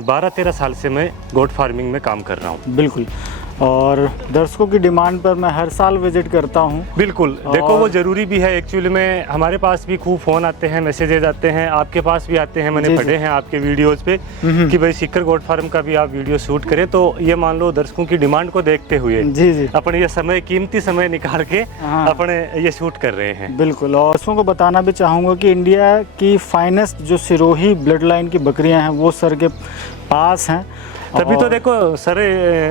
12-13 साल से मैं गोट फार्मिंग में काम कर रहा हूँ। बिल्कुल, और दर्शकों की डिमांड पर मैं हर साल विजिट करता हूँ। बिल्कुल, देखो वो ज़रूरी भी है एक्चुअली में। हमारे पास भी खूब फ़ोन आते हैं, मैसेजेज आते हैं, आपके पास भी आते हैं, मैंने पढ़े हैं आपके वीडियोस पे कि भाई सीकर गोट फार्म का भी आप वीडियो शूट करें। तो ये मान लो दर्शकों की डिमांड को देखते हुए जी अपने ये समय, कीमती समय निकाल के अपने ये शूट कर रहे हैं। बिल्कुल, और दर्शकों को बताना भी चाहूँगा कि इंडिया की फाइनेस्ट जो सिरोही ब्लड लाइन की बकरियाँ हैं वो सर के पास हैं। तभी तो देखो सर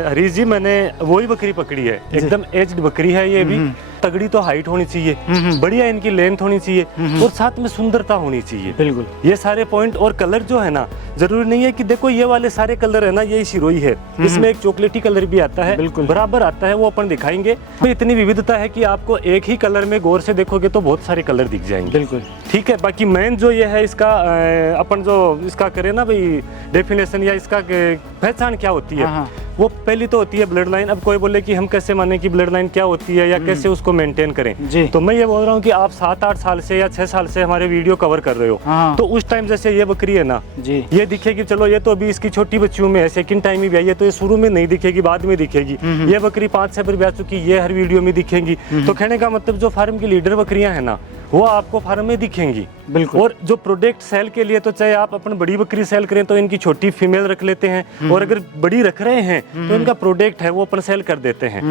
हरीश जी, मैंने वही बकरी पकड़ी है, एकदम एज्ड बकरी है ये भी। तगड़ी तो हाइट होनी चाहिए, बढ़िया इनकी लेंथ होनी चाहिए, और साथ में सुंदरता होनी चाहिए। बिल्कुल, ये सारे पॉइंट। और कलर जो है ना, जरूरी नहीं है कि देखो ये वाले सारे कलर है ना यही सिरोही है, इसमें एक चॉकलेटी कलर भी आता है, बिल्कुल बराबर आता है, वो अपन दिखाएंगे। तो इतनी विविधता है कि आपको एक ही कलर में गौर से देखोगे तो बहुत सारे कलर दिख जाएंगे। बिल्कुल, ठीक है। बाकी मेन जो ये है इसका अपन जो इसका करें ना भाई डेफिनेशन या इसका पहचान क्या होती है, वो पहली तो होती है ब्लड लाइन। अब कोई बोले कि हम कैसे माने कि ब्लड लाइन क्या होती है या कैसे उसको मेंटेन करें, तो मैं ये बोल रहा हूँ कि आप 7-8 साल से या 6 साल से हमारे वीडियो कवर कर रहे हो, तो उस टाइम जैसे ये बकरी है ना जी, ये दिखेगी, चलो ये तो अभी इसकी छोटी बच्चियों में है, सेकंड टाइम ही ब्याई है, तो ये शुरू में नहीं दिखेगी, बाद में दिखेगी। ये बकरी 5-6 बार ब्याह चुकी, ये हर वीडियो में दिखेंगी। तो कहने का मतलब जो फार्म की लीडर बकरियां है ना वो आपको फार्म में दिखेंगी। बिल्कुल, और जो प्रोडक्ट सेल के लिए, तो चाहे आप अपन बड़ी बकरी सेल करें तो इनकी छोटी फीमेल रख लेते हैं, और अगर बड़ी रख रहे हैं तो इनका प्रोडक्ट है वो अपन सेल कर देते हैं।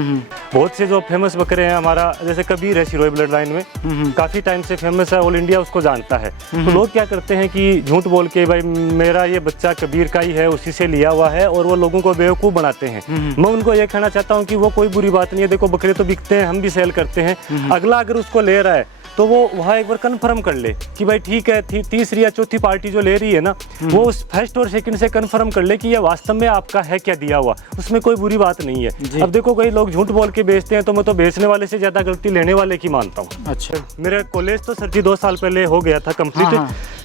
बहुत से जो फेमस बकरे हैं, हमारा जैसे कबीर है सिरोही ब्लड लाइन में, काफी टाइम से फेमस है, ऑल इंडिया उसको जानता है। तो लोग क्या करते हैं कि झूठ बोल के भाई मेरा ये बच्चा कबीर का ही है, उसी से लिया हुआ है, और वो लोगों को बेवकूफ बनाते हैं। मैं उनको ये कहना चाहता हूँ कि वो कोई बुरी बात नहीं है। देखो बकरे तो बिकते हैं, हम भी सेल करते हैं। अगला अगर उसको ले रहा है तो वो वहाँ एक बार कंफर्म कर ले कि भाई ठीक है, तीसरी या चौथी पार्टी जो ले रही है ना, वो उस फर्स्ट और सेकंड से कंफर्म कर ले कि ये वास्तव में आपका है क्या दिया हुआ, उसमें कोई बुरी बात नहीं है। अब देखो कई लोग झूठ बोल के बेचते हैं, तो मैं तो बेचने वाले से ज्यादा गलती लेने वाले की मानता हूँ। अच्छा, मेरा कॉलेज तो सर जी 2 साल पहले हो गया था कंप्लीट।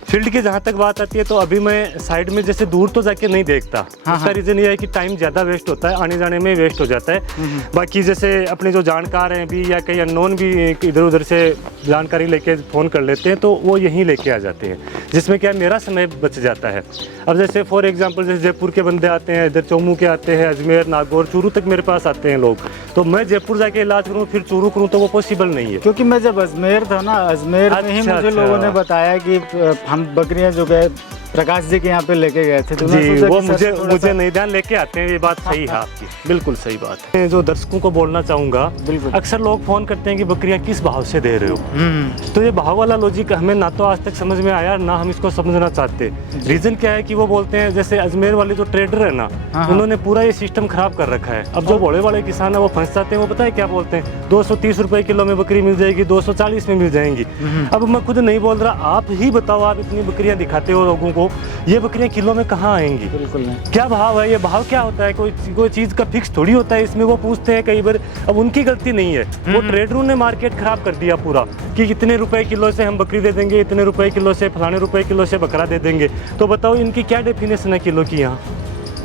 फील्ड की जहाँ तक बात आती है तो अभी मैं साइड में जैसे दूर तो जाके नहीं देखता। उसका रीजन ये है कि टाइम ज़्यादा वेस्ट होता है, आने जाने में वेस्ट हो जाता है। बाकी जैसे अपने जो जानकार हैं भी या कई अननोन भी इधर उधर से जानकारी लेके फ़ोन कर लेते हैं, तो वो यहीं लेके आ जाते हैं, जिसमें क्या मेरा समय बच जाता है। अब जैसे फॉर एग्जांपल जैसे जयपुर के बंदे आते हैं, इधर चौमू के आते हैं, अजमेर, नागौर, चूरू तक मेरे पास आते हैं लोग, तो मैं जयपुर जाके इलाज करूँ फिर चूरू करूँ तो वो पॉसिबल नहीं है। क्योंकि मैं जब अजमेर था ना, अजमेर में ही मुझे लोगों ने बताया कि हम बकरियां जो गए प्रकाश जी के यहाँ पे लेके गए थे, तो जी वो मुझे नहीं ध्यान लेके आते हैं। ये बात सही है आपकी, बिल्कुल सही बात है। जो दर्शकों को बोलना चाहूँगा, अक्सर लोग फोन करते हैं कि बकरियां किस भाव से दे रहे हो, तो ये भाव वाला लॉजिक हमें ना तो आज तक समझ में आया, ना हम इसको समझना चाहते। रीजन क्या है कि वो बोलते हैं, जैसे अजमेर वाले जो ट्रेडर है ना, उन्होंने पूरा ये सिस्टम खराब कर रखा है। अब जो भोले वाले किसान है वो फंस जाते हैं, वो पता है क्या बोलते हैं, 230 रुपए किलो में बकरी मिल जाएगी, 240 में मिल जाएंगी। अब मैं खुद नहीं बोल रहा, आप ही बताओ, आप इतनी बकरियां दिखाते हो लोगों को, ये बकरियां किलो में कहाँ आएंगी? बिल्कुल नहीं। क्या भाव है? ये भाव क्या होता है? कोई चीज का फिक्स थोड़ी होता है इसमें, वो पूछते हैं कई बार। अब उनकी गलती नहीं है, वो ट्रेडरों ने मार्केट खराब कर दिया पूरा कि इतने रुपए किलो से हम बकरी दे देंगे, इतने रुपए किलो से, फलाने रुपए किलो से बकरा दे देंगे। तो बताओ इनकी क्या डेफिनेशन है किलो की यहाँ?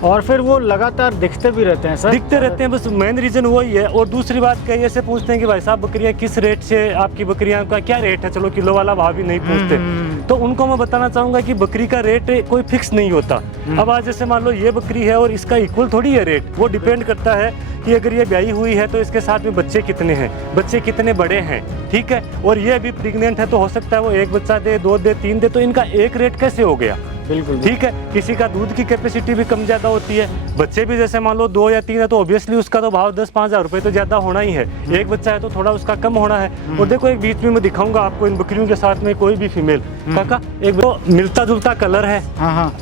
और फिर वो लगातार दिखते भी रहते हैं सर, दिखते रहते हैं, बस मेन रीजन वही है। और दूसरी बात कई ऐसे पूछते हैं कि भाई साहब बकरियां किस रेट से, आपकी बकरियां का क्या रेट है, चलो किलो वाला भाव भी नहीं पूछते। तो उनको मैं बताना चाहूंगा कि बकरी का रेट कोई फिक्स नहीं होता। अब आज जैसे मान लो ये बकरी है और इसका इक्वल थोड़ी है रेट, वो डिपेंड करता है कि अगर ये ब्याई हुई है तो इसके साथ में बच्चे कितने हैं, बच्चे कितने बड़े हैं, ठीक है। और ये अभी प्रेग्नेंट है तो हो सकता है वो 1 बच्चा दे, 2 दे, 3 दे, तो इनका एक रेट कैसे हो गया? बिल्कुल ठीक है। किसी का दूध की कैपेसिटी भी कम ज्यादा होती है, बच्चे भी जैसे मान लो 2 या 3 है तो ऑब्वियसली उसका तो भाव 10-5 हज़ार रुपये तो ज्यादा होना ही है। एक बच्चा है तो थोड़ा उसका कम होना है। और देखो एक बीच में मैं दिखाऊंगा आपको इन बकरियों के साथ में कोई भी फीमेल काका, एक तो मिलता जुलता कलर है।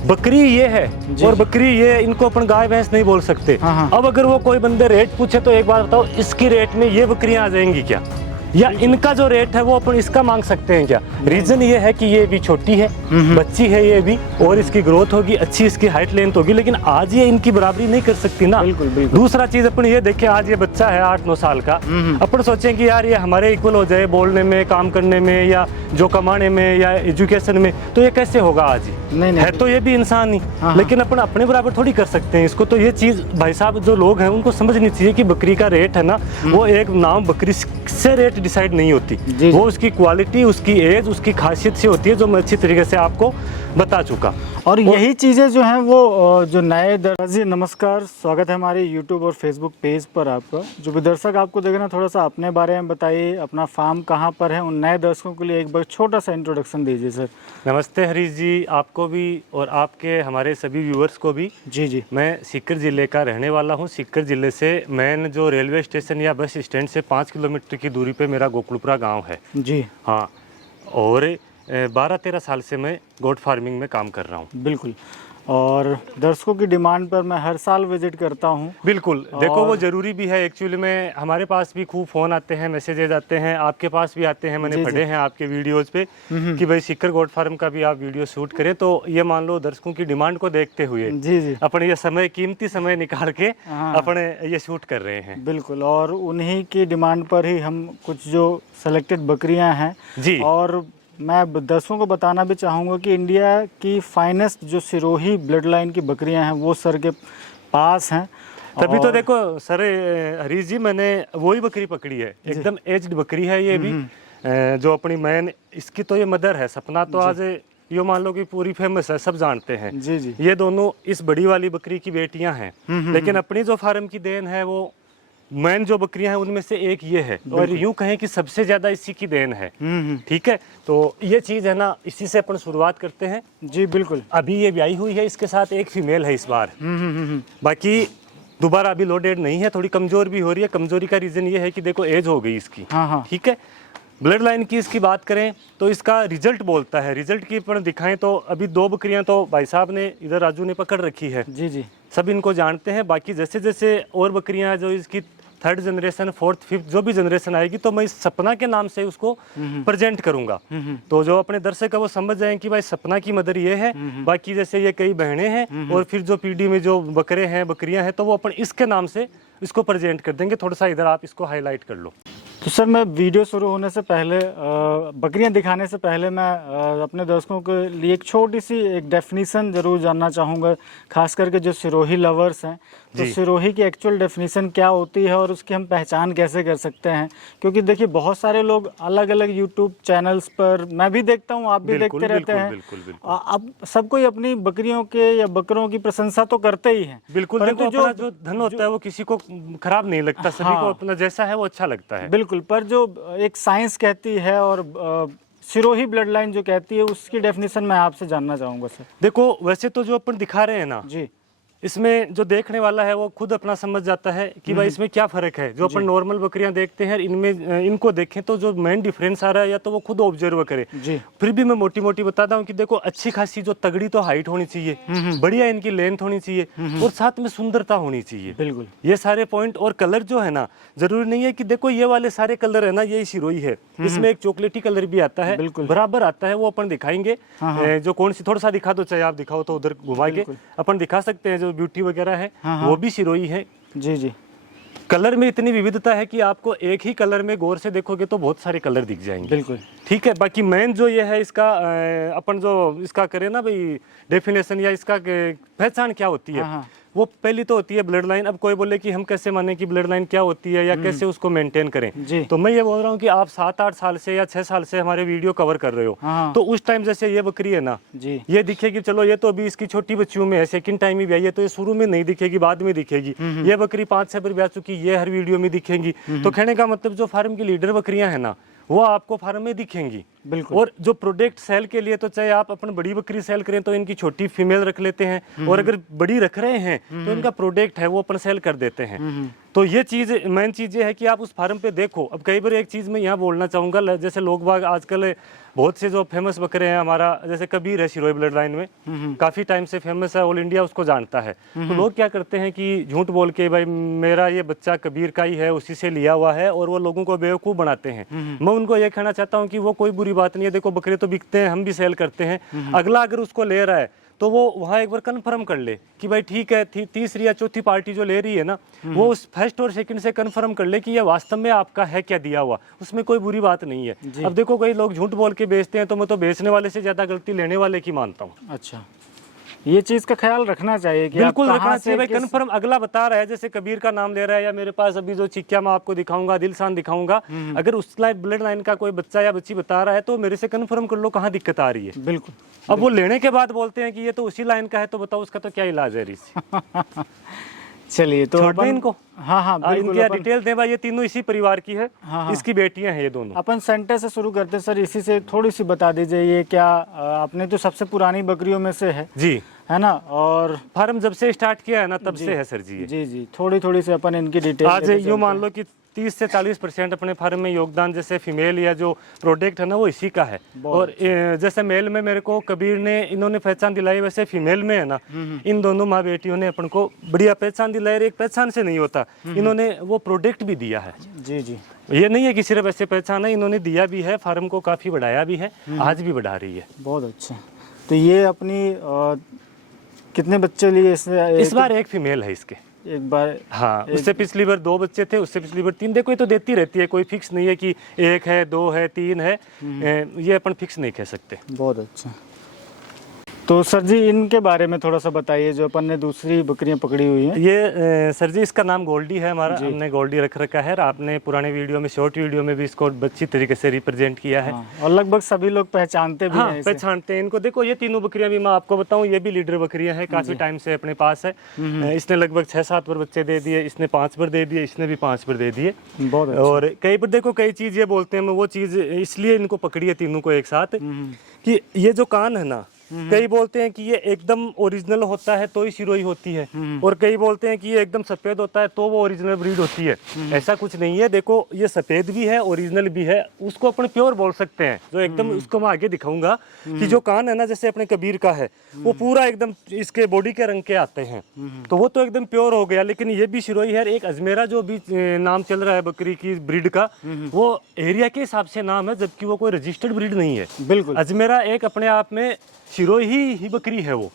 बकरी ये है और बकरी ये, इनको अपन गाय भैंस नहीं बोल सकते। अब अगर वो कोई बंदे रेट पूछे तो एक बात बताओ, इसकी रेट में ये बकरियां आ जाएंगी क्या, या इनका जो रेट है वो अपन इसका मांग सकते हैं क्या? रीजन ये है कि ये भी छोटी है, बच्ची है ये भी, और इसकी ग्रोथ होगी अच्छी, इसकी हाइट लेंथ होगी, लेकिन आज ये इनकी बराबरी नहीं कर सकती ना। बिल्कुल, बिल्कुल। दूसरा चीज अपन ये देखें, आज ये बच्चा है 8-9 साल का, अपन सोचें कि यार ये हमारे इक्वल हो जाए बोलने में, काम करने में, या जो कमाने में, या एजुकेशन में, तो ये कैसे होगा? आज ही नहीं है तो ये भी इंसान ही, लेकिन अपन अपने बराबर थोड़ी कर सकते हैं इसको। तो ये चीज भाई साहब जो लोग हैं उनको समझनी चाहिए कि बकरी का रेट है ना, वो एक नाम बकरी से रेट से डिसाइड नहीं होती, जी। वो उसकी क्वालिटी, उसकी एज, उसकी खासियत से होती है, जो मैं अच्छी तरीके से आपको बता चुका। और यही चीज़ें जो हैं वो जो नए दर्शक, नमस्कार, स्वागत है हमारे यूट्यूब और फेसबुक पेज पर आपका। जो भी दर्शक आपको देख रहे हैं, थोड़ा सा अपने बारे में बताइए, अपना फार्म कहाँ पर है, उन नए दर्शकों के लिए एक बार छोटा सा इंट्रोडक्शन दीजिए सर। नमस्ते हरीश जी, आपको भी और आपके हमारे सभी व्यूअर्स को भी। जी जी। मैं सीकर ज़िले का रहने वाला हूँ। सीकर ज़िले से मेन जो रेलवे स्टेशन या बस स्टैंड से 5 किलोमीटर की दूरी पे मेरा गोकुलपुरा गांव है। जी हाँ, और 12-13 साल से मैं गोट फार्मिंग में काम कर रहा हूँ। बिल्कुल। और दर्शकों की डिमांड पर मैं हर साल विजिट करता हूँ। बिल्कुल, देखो वो ज़रूरी भी है एक्चुअली में। हमारे पास भी खूब फ़ोन आते हैं, मैसेजेज आते हैं, आपके पास भी आते हैं, मैंने पढ़े हैं आपके वीडियोज़ पे कि भाई सीकर गोट फार्म का भी आप वीडियो शूट करें। तो ये मान लो दर्शकों की डिमांड को देखते हुए जी जी। अपने ये समय, कीमती समय निकाल के अपने ये शूट कर रहे हैं। बिल्कुल, और उन्हीं की डिमांड पर ही हम कुछ जो सेलेक्टेड बकरियां हैं जी। और मैं दर्शकों को बताना भी चाहूँगा कि इंडिया की फाइनेस्ट जो सिरोही ब्लड लाइन की बकरियां हैं वो सर के पास हैं। तभी तो देखो सर हरीश जी, मैंने वही बकरी पकड़ी है, एकदम एज्ड बकरी है ये भी, जो अपनी मैन, इसकी तो ये मदर है सपना, तो आज यो मान लो कि पूरी फेमस है, सब जानते हैं। जी जी। ये दोनों इस बड़ी वाली बकरी की बेटियां हैं, लेकिन अपनी जो फार्म की देन है वो मैन जो बकरियां हैं उनमें से एक ये है, और यूं कहें कि सबसे ज्यादा इसी की देन है। ठीक है, तो ये चीज है ना, इसी से अपन शुरुआत करते हैं। जी बिल्कुल। अभी ये ब्याही हुई है, इसके साथ एक फीमेल है इस बार। बाकी दोबारा अभी लोडेड नहीं है, थोड़ी कमजोर भी हो रही है। कमजोरी का रीजन ये है कि देखो एज हो गई इसकी। हाँ हाँ। ठीक है, ब्लड लाइन की इसकी बात करें तो इसका रिजल्ट बोलता है। रिजल्ट की अपन दिखाएं तो अभी 2 बकरियां तो भाई साहब ने, इधर राजू ने पकड़ रखी है, जी जी। सब इनको जानते हैं। बाकी जैसे जैसे और बकरियां जो इसकी 3rd जनरेशन, 4th, 5th जो भी जनरेशन आएगी, तो मैं इस सपना के नाम से उसको प्रेजेंट करूंगा। तो जो अपने दर्शक है वो समझ जाएं कि भाई सपना की मदर ये है। बाकी जैसे ये कई बहनें हैं और फिर जो पीढ़ी में जो बकरे हैं, बकरियां हैं, तो वो अपन इसके नाम से इसको प्रेजेंट कर देंगे। थोड़ा सा इधर आप इसको हाईलाइट कर लो। तो सर मैं वीडियो शुरू होने से पहले, बकरियां दिखाने से पहले मैं अपने दर्शकों के लिए एक छोटी सी एक डेफिनेशन ज़रूर जानना चाहूँगा, खास करके जो सिरोही लवर्स हैं। तो सिरोही की एक्चुअल डेफिनेशन क्या होती है और उसकी हम पहचान कैसे कर सकते हैं? क्योंकि देखिए बहुत सारे लोग अलग अलग यूट्यूब चैनल्स पर, मैं भी देखता हूँ, आप भी देखते रहते हैं, अब सब कोई अपनी बकरियों के या बकरों की प्रशंसा तो करते ही हैं। बिल्कुल, देखो जो धन होता है वो किसी को खराब नहीं लगता, सभी को अपना जैसा है वो अच्छा लगता है। बिल्कुल, पर जो एक साइंस कहती है और सिरोही ब्लड लाइन जो कहती है, उसकी डेफिनेशन मैं आपसे जानना चाहूँगा सर। देखो वैसे तो जो अपन दिखा रहे हैं ना जी, इसमें जो देखने वाला है वो खुद अपना समझ जाता है कि भाई इसमें क्या फर्क है। जो अपन नॉर्मल बकरियां देखते हैं इनमें, इनको देखें तो जो मेन डिफरेंस आ रहा है या तो वो खुद ऑब्जर्व करे। जी। फिर भी मैं मोटी मोटी बताता हूँ कि देखो अच्छी खासी जो तगड़ी तो हाइट होनी चाहिए, बढ़िया इनकी लेंथ होनी चाहिए, और साथ में सुंदरता होनी चाहिए। बिल्कुल। ये सारे पॉइंट, और कलर जो है ना, जरूरी नहीं है कि देखो ये वाले सारे कलर है ना ये सिरोही है, इसमें एक चॉकलेटी कलर भी आता है, बराबर आता है, वो अपन दिखाएंगे। जो कौन सी, थोड़ा सा दिखा दो, चाहे आप दिखाओ तो उधर घुमा के अपन दिखा सकते हैं। जो ब्यूटी वगैरह है वो भी सिरोही है। जी जी। कलर में इतनी विविधता है कि आपको एक ही कलर में गौर से देखोगे तो बहुत सारे कलर दिख जाएंगे। बिल्कुल। ठीक है, बाकी मेन जो ये है इसका, अपन जो इसका करें ना भाई डेफिनेशन या इसका पहचान क्या होती है, वो पहली तो होती है ब्लड लाइन। अब कोई बोले कि हम कैसे माने कि ब्लड लाइन क्या होती है या कैसे उसको मेंटेन करें, तो मैं ये बोल रहा हूँ कि आप 7-8 साल से या 6 साल से हमारे वीडियो कवर कर रहे हो, तो उस टाइम जैसे ये बकरी है ना, ये दिखेगी, चलो ये तो अभी इसकी छोटी बच्चियों में है, सेकंड टाइम ही ब्याही है, तो ये शुरू में नहीं दिखेगी, बाद में दिखेगी। ये बकरी 5-6 बार ब्याह चुकी, ये हर वीडियो में दिखेंगी। तो कहने का मतलब जो फार्म की लीडर बकरियां है ना, वो आपको फार्म में दिखेंगी। बिल्कुल। और जो प्रोडक्ट सेल के लिए, तो चाहे आप अपन बड़ी बकरी सेल करें तो इनकी छोटी फीमेल रख लेते हैं, और अगर बड़ी रख रहे हैं तो इनका प्रोडक्ट है वो अपन सेल कर देते हैं। तो ये चीज, मेन चीज ये है कि आप उस फार्म पे देखो। अब कई बार एक चीज मैं यहाँ बोलना चाहूंगा, जैसे लोग बाग आजकल बहुत से जो फेमस बकरे हैं, हमारा जैसे कबीर है सिरोही ब्लड लाइन में, काफी टाइम से फेमस है, ऑल इंडिया उसको जानता है। तो लोग क्या करते हैं कि झूठ बोल के भाई मेरा ये बच्चा कबीर का ही है, उसी से लिया हुआ है, और वो लोगों को बेवकूफ बनाते हैं। मैं उनको ये कहना चाहता हूँ कि वो कोई बुरी बात नहीं है। देखो बकरे तो बिकते हैं, हम भी सेल करते हैं। अगला अगर उसको ले रहा है तो वो वहाँ एक बार कन्फर्म कर ले कि भाई ठीक है, तीसरी या चौथी पार्टी जो ले रही है ना, वो उस फर्स्ट और सेकंड से कन्फर्म कर ले कि ये वास्तव में आपका है क्या दिया हुआ, उसमें कोई बुरी बात नहीं है। अब देखो कई लोग झूठ बोल के बेचते हैं, तो मैं तो बेचने वाले से ज्यादा गलती लेने वाले की मानता हूँ। अच्छा। ये चीज़ का ख्याल रखना चाहिए कि बिल्कुल आप रखना कहाँ चाहिए से भाई। किस- कन्फर्म अगला बता रहा है, जैसे कबीर का नाम ले रहा है, या मेरे पास अभी जो चिक्किया मैं आपको दिखाऊंगा, दिलशान दिखाऊंगा, अगर उस ब्लड लाइन का कोई बच्चा या बच्ची बता रहा है तो मेरे से कन्फर्म कर लो कहाँ दिक्कत आ रही है। बिल्कुल। अब वो लेने के बाद बोलते हैं कि ये तो उसी लाइन का है, तो बताओ उसका तो क्या इलाज है ऋषि। चलिए तो छोड़ दें अपन- इनको। हाँ हाँ बिल्कुल। इनकी अपन- डिटेल दें भाई, ये तीनों इसी परिवार की है। हाँ। इसकी बेटियां हैं ये दोनों। अपन सेंटर से शुरू करते हैं सर, इसी से थोड़ी सी बता दीजिए ये क्या आपने तो सबसे पुरानी बकरियों में से जी, है ना, और फार्म जब से स्टार्ट किया है ना तब से है सर जी ये। जी जी थोड़ी थोड़ी से अपन इनकी डिटेल आज लेते यूँ चलते मान हैं। लो कि 30 से 40% अपने फार्म में योगदान जैसे फीमेल या जो प्रोडक्ट है ना वो इसी का है। और जैसे मेल में मेरे को कबीर ने इन्होंने पहचान दिलाई, वैसे फीमेल में है ना इन दोनों माँ बेटियों ने अपन को बढ़िया पहचान दिलाई। और एक पहचान से नहीं होता, इन्होंने वो प्रोडक्ट भी दिया है। जी जी। ये नहीं है कि सिर्फ ऐसे पहचान है, इन्होंने दिया भी है, फार्म को काफ़ी बढ़ाया भी है, आज भी बढ़ा रही है। बहुत अच्छा। तो ये अपनी कितने बच्चे लिए इस बार एक फीमेल है इसके। एक बार? हाँ, उससे पिछली बार 2 बच्चे थे, उससे पिछली बार 3। देखो ये तो देती रहती है, कोई फिक्स नहीं है कि 1 है 2 है 3 है, ये अपन फिक्स नहीं कह सकते। बहुत अच्छा। तो सर जी इनके बारे में थोड़ा सा बताइए, जो अपन ने दूसरी बकरियां पकड़ी हुई हैं। ये सर जी इसका नाम गोल्डी है हमारा, हमने गोल्डी रख रखा है। आपने पुराने वीडियो में, शॉर्ट वीडियो में भी इसको अच्छी तरीके से रिप्रेजेंट किया है। हाँ, और लगभग सभी लोग पहचानते भी हैं इसे। पहचानते हैं इनको। देखो ये तीनों बकरियां भी मैं आपको बताऊं, ये भी लीडर बकरियां हैं, काफी टाइम से अपने पास है। इसने लगभग 6-7 बार बच्चे दे दिए, इसने 5 बार दे दिए, इसने भी 5 बार दे दिए। बहुत अच्छा। और कई बार देखो कई चीज ये बोलते हैं, मैं वो चीज इसलिए इनको पकड़ी है तीनों को एक साथ कि ये जो कान है ना, कई बोलते हैं कि ये एकदम ओरिजिनल होता है तो ही सिरोही होती है, और कई बोलते हैं कि ये एकदम सफेद होता है तो वो ओरिजिनल ब्रीड होती है। ऐसा कुछ नहीं है। देखो ये सफेद भी है, ओरिजिनल भी है, उसको अपन प्योर बोल सकते हैं। जो एकदम उसको मैं आगे दिखाऊंगा कि जो कान है ना, जैसे अपने कबीर का है, वो पूरा एकदम इसके बॉडी के रंग के आते हैं, तो वो तो एकदम प्योर हो गया। लेकिन ये भी सिरोही है। एक अजमेरा जो भी नाम चल रहा है बकरी की ब्रीड का, वो एरिया के हिसाब से नाम है, जबकि वो कोई रजिस्टर्ड ब्रीड नहीं है। बिल्कुल। अजमेरा एक अपने आप में सिरोही ही बकरी है वो।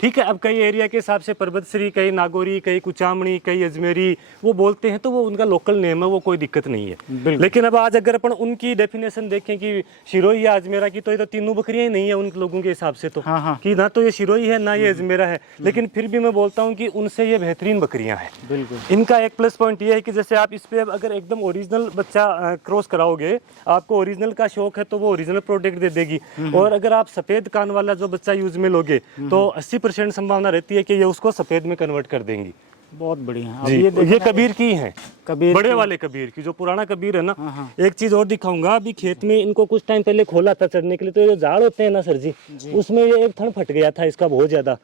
ठीक है। अब कई एरिया के हिसाब से पर्वतश्री, कई नागौरी, कई कुचामणी, कई अजमेरी वो बोलते हैं, तो वो उनका लोकल नेम है, वो कोई दिक्कत नहीं है। लेकिन अब आज अगर अपन उनकी डेफिनेशन देखें कि सिरोही या अजमेरा की, तो ये तो तीनों बकरियां ही नहीं है उन लोगों के हिसाब से। तो हाँ। कि ना तो ये सिरोही है ना ये अजमेरा है, लेकिन फिर भी मैं बोलता हूँ कि उनसे ये बेहतरीन बकरियां हैं। बिल्कुल। इनका एक प्लस पॉइंट ये है कि जैसे आप इस पे अगर एकदम ओरिजिनल बच्चा क्रॉस कराओगे, आपको ओरिजिनल का शौक है तो वो ओरिजिनल प्रोडक्ट दे देगी। और अगर आप सफेद कान वाला जो बच्चा यूज में लोगे तो 80% संभावना रहती है कि ये उसको सफेद में कन्वर्ट कर देंगी। बहुत बढ़िया। अब जी, ये कबीर की है, कबीर बड़े वाले कबीर की, जो पुराना कबीर है ना। एक चीज और दिखाऊंगा, अभी खेत में इनको कुछ टाइम पहले खोला था चढ़ने के लिए, तो ये जो झाड़ होते हैं ना सर जी, उसमें ये एक थन फट गया था इसका बहुत ज्यादा।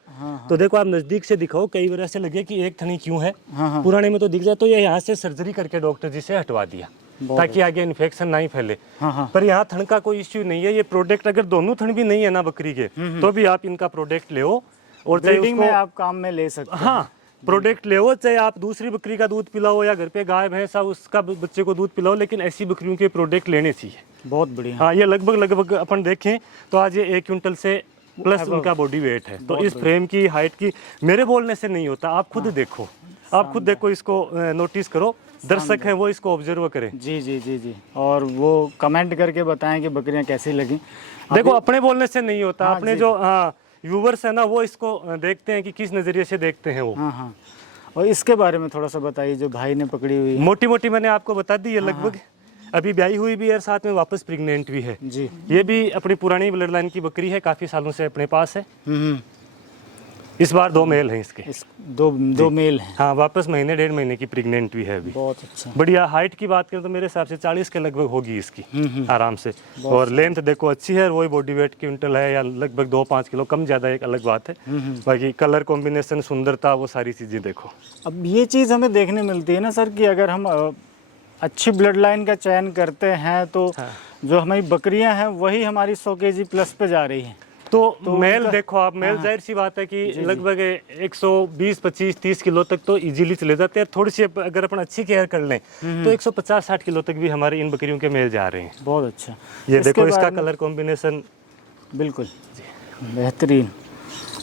तो देखो आप नजदीक से दिखाओ, कई बार ऐसे लगे कि एक थनी क्यों है, पुराने में तो दिख जाए। तो ये यहाँ से सर्जरी करके डॉक्टर जी से हटवा दिया ताकि आगे इन्फेक्शन नहीं फैले। पर यहाँ थन का कोई इश्यू नहीं है। ये प्रोडक्ट अगर दोनों थन भी नहीं है ना बकरी के, तो भी आप इनका प्रोडक्ट ले और ब्रीडिंग में आप काम में ले सकते हैं। हाँ, प्रोडक्ट ले चाहे आप दूसरी बकरी का दूध पिलाओ या घर पे गाय भैंस उसका बच्चे को दूध पिलाओ, लेकिन ऐसी बकरियों के प्रोडक्ट लेने चाहिए। बहुत बढ़िया। हाँ, ये लगभग अपन देखें तो आज ये 1 क्विंटल से प्लस उनका बॉडी वेट है। तो इस फ्रेम की हाइट की मेरे बोलने से नहीं होता, आप खुद देखो, आप खुद देखो, इसको नोटिस करो, दर्शक हैं वो इसको ऑब्जर्व करें। जी जी जी जी। और वो कमेंट करके बताएं कि बकरियां कैसी लगी। देखो अपने बोलने से नहीं होता, अपने जो व्यूवर्स है ना वो इसको देखते हैं कि किस नजरिए से देखते हैं वो। हाँ। और इसके बारे में थोड़ा सा बताइए, जो भाई ने पकड़ी हुई है। मोटी मोटी मैंने आपको बता दी है, लगभग अभी ब्याही हुई भी है, साथ में वापस प्रेग्नेंट भी है जी। ये भी अपनी पुरानी ब्लड लाइन की बकरी है, काफी सालों से अपने पास है। इस बार 2 मेल हैं इसके। दो मेल हैं। हाँ, वापस महीने 1.5 महीने की प्रेग्नेंट भी है अभी। बहुत अच्छा। बढ़िया। हाइट की बात करें तो मेरे हिसाब से 40 के लगभग होगी इसकी आराम से। और लेंथ देखो अच्छी है, वही बॉडी वेट क्विंटल है या लगभग 2-5 किलो कम ज्यादा एक अलग बात है। बाकी कलर कॉम्बिनेशन, सुंदरता, वो सारी चीजें देखो। अब ये चीज़ हमें देखने मिलती है ना सर कि अगर हम अच्छी ब्लड लाइन का चयन करते हैं तो जो हमारी बकरियां हैं वही हमारी 100 kg प्लस पे जा रही हैं। तो मेल देखो आप, मेल जाहिर सी बात है कि लगभग 120, 25, 30 किलो तक तो इजीली चले जाते हैं। थोड़ी सी अगर अपन अच्छी केयर कर लें तो 150-60 किलो तक भी हमारे इन बकरियों के मेल जा रहे हैं। बहुत अच्छा। ये देखो इसका कलर कॉम्बिनेशन बिल्कुल बेहतरीन।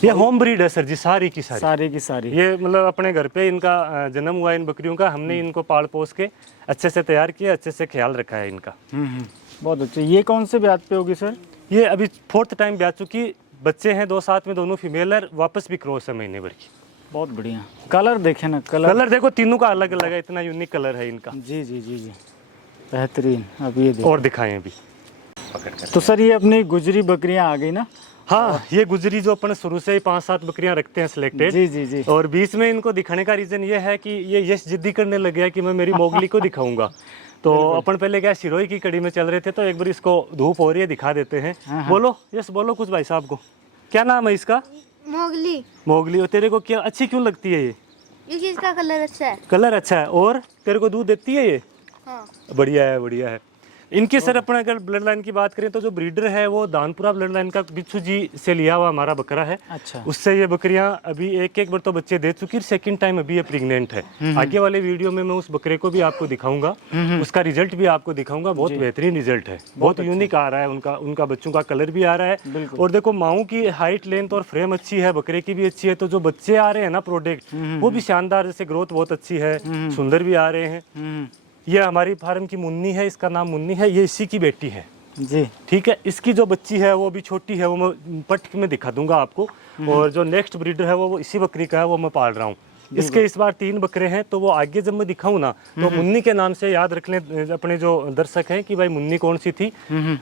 ये होम ब्रीड है सर जी, सारी की सारी। ये मतलब अपने घर पे इनका जन्म हुआ इन बकरियों का, हमने इनको पाल पोस के अच्छे से तैयार किया, अच्छे से ख्याल रखा है इनका। बहुत अच्छा। ये कौन से ब्याज पे होगी सर? ये अभी 4th टाइम ब्याह चुकी, बच्चे हैं 2 साथ में, दोनों फीमेल है, वापस भी क्रॉस है महीने भर की। बहुत बढ़िया। कलर देखे ना, कलर कलर देखो तीनों का अलग अलग है, इतना यूनिक कलर है इनका। जी जी जी जी, बेहतरीन। अब ये देखो, और दिखाएं अभी। तो सर ये अपनी गुजरी बकरियां आ गई ना? हाँ, ये गुजरी जो अपन शुरू से ही 5-7 बकरियां रखते हैं सिलेक्टेड। जी जी जी। और बीच में इनको दिखाने का रीजन ये है कि ये यश जिद्दी करने लग गया कि मैं मेरी मोगली को दिखाऊंगा। तो अपन पहले क्या सिरोही की कड़ी में चल रहे थे, तो एक बार इसको धूप हो रही है दिखा देते हैं। बोलो यश, बोलो कुछ भाई साहब को। क्या नाम है इसका? मोगली। मोगली। और तेरे को क्या अच्छी क्यों लगती है ये? क्योंकि इसका कलर अच्छा है। कलर अच्छा है। और तेरे को दूध देती है ये? हाँ। बढ़िया है, बढ़िया है। इनकी सर अपन अगर ब्लड लाइन की बात करें तो जो ब्रीडर है वो दानपुरा ब्लड लाइन का बिच्छू जी से लिया हुआ हमारा बकरा है। अच्छा। उससे ये बकरियां अभी एक बार तो बच्चे दे चुकी, सेकंड टाइम अभी ये प्रेग्नेंट है। आगे वाले वीडियो में मैं उस बकरे को भी आपको दिखाऊंगा, उसका रिजल्ट भी आपको दिखाऊंगा। बहुत बेहतरीन रिजल्ट है, बहुत यूनिक आ रहा है। उनका बच्चों का कलर भी आ रहा है। और देखो माओ की हाइट लेंथ और फ्रेम अच्छी है, बकरे की भी अच्छी है। तो जो बच्चे आ रहे हैं ना प्रोडक्ट, वो भी शानदार, जैसे ग्रोथ बहुत अच्छी है, सुंदर भी आ रहे हैं। ये हमारी फार्म की मुन्नी है, इसका नाम मुन्नी है, ये इसी की बेटी है जी। ठीक है। इसकी जो बच्ची है वो भी छोटी है, वो मैं पट में दिखा दूंगा आपको। और जो नेक्स्ट ब्रीडर है वो इसी बकरी का है, वो मैं पाल रहा हूँ। इसके इस बार 3 बकरे हैं, तो वो आगे जब मैं दिखाऊं ना तो मुन्नी के नाम से याद रख लें अपने जो दर्शक हैं कि भाई मुन्नी कौन सी थी।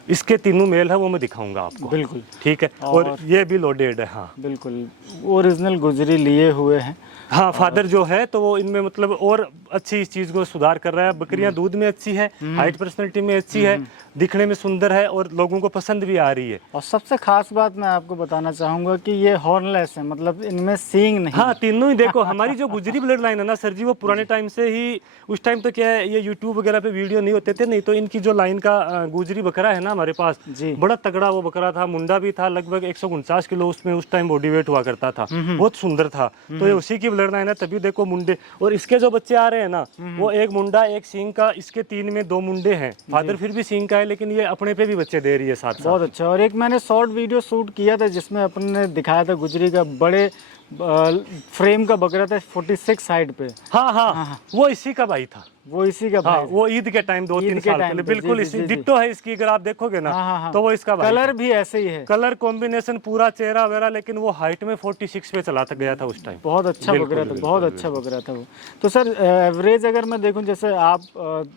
इसके 3 मेल है, वो मैं दिखाऊंगा आपको। बिल्कुल ठीक है। और ये भी लोडेड है। हाँ बिल्कुल, ओरिजिनल गुजरी लिए हुए हैं। हाँ, फादर जो है तो वो इनमें मतलब और अच्छी इस चीज को सुधार कर रहा है। बकरियां दूध में अच्छी है, हाइट पर्सनैलिटी में अच्छी है, दिखने में सुंदर है और लोगों को पसंद भी आ रही है। और सबसे खास बात मैं आपको बताना चाहूंगा कि ये हॉर्नलेस है, मतलब इनमें सींग नहीं। हाँ, तीनों ही देखो। हमारी जो गुजरी ब्लड लाइन है ना सर जी, वो पुराने टाइम से ही, उस टाइम तो क्या है ये यूट्यूब वगैरह पे वीडियो नहीं होते थे, नहीं तो इनकी जो लाइन का गुजरी बकरा है ना हमारे पास जी, बड़ा तगड़ा वो बकरा था। मुंडा भी था, लगभग 149 किलो उसमें उस टाइम बॉडी वेट हुआ करता था, बहुत सुंदर था। तो ये उसी की ब्लड लाइन है, तभी देखो मुंडे। और इसके जो बच्चे आ रहे हैं ना, वो एक मुंडा एक सींग का, इसके 3 में 2 मुंडे हैं। फादर फिर भी सींग का है, लेकिन ये अपने पे भी बच्चे दे रही है साथ साथ। बहुत अच्छा। और एक मैंने शॉर्ट वीडियो शूट किया था जिसमें अपन ने दिखाया था गुजरी का बड़े फ्रेम का बकरा था 46 हाइट पे। हाँ हाँ, वो इसी का भाई था। वो इसी का हाँ, भाई। वो ईद के टाइम 2-3 साल पहले बिल्कुल इसी डिट्टो है इसकी। अगर आप देखोगे ना तो वो इसका भाई। कलर भी ऐसे ही है, कलर कॉम्बिनेशन पूरा चेहरा वगैरह, लेकिन वो हाइट में 46 पे चला था गया था उस टाइम। बहुत अच्छा बकरा था, बहुत अच्छा बकरा था वो। तो सर एवरेज अगर मैं देखूं, जैसे आप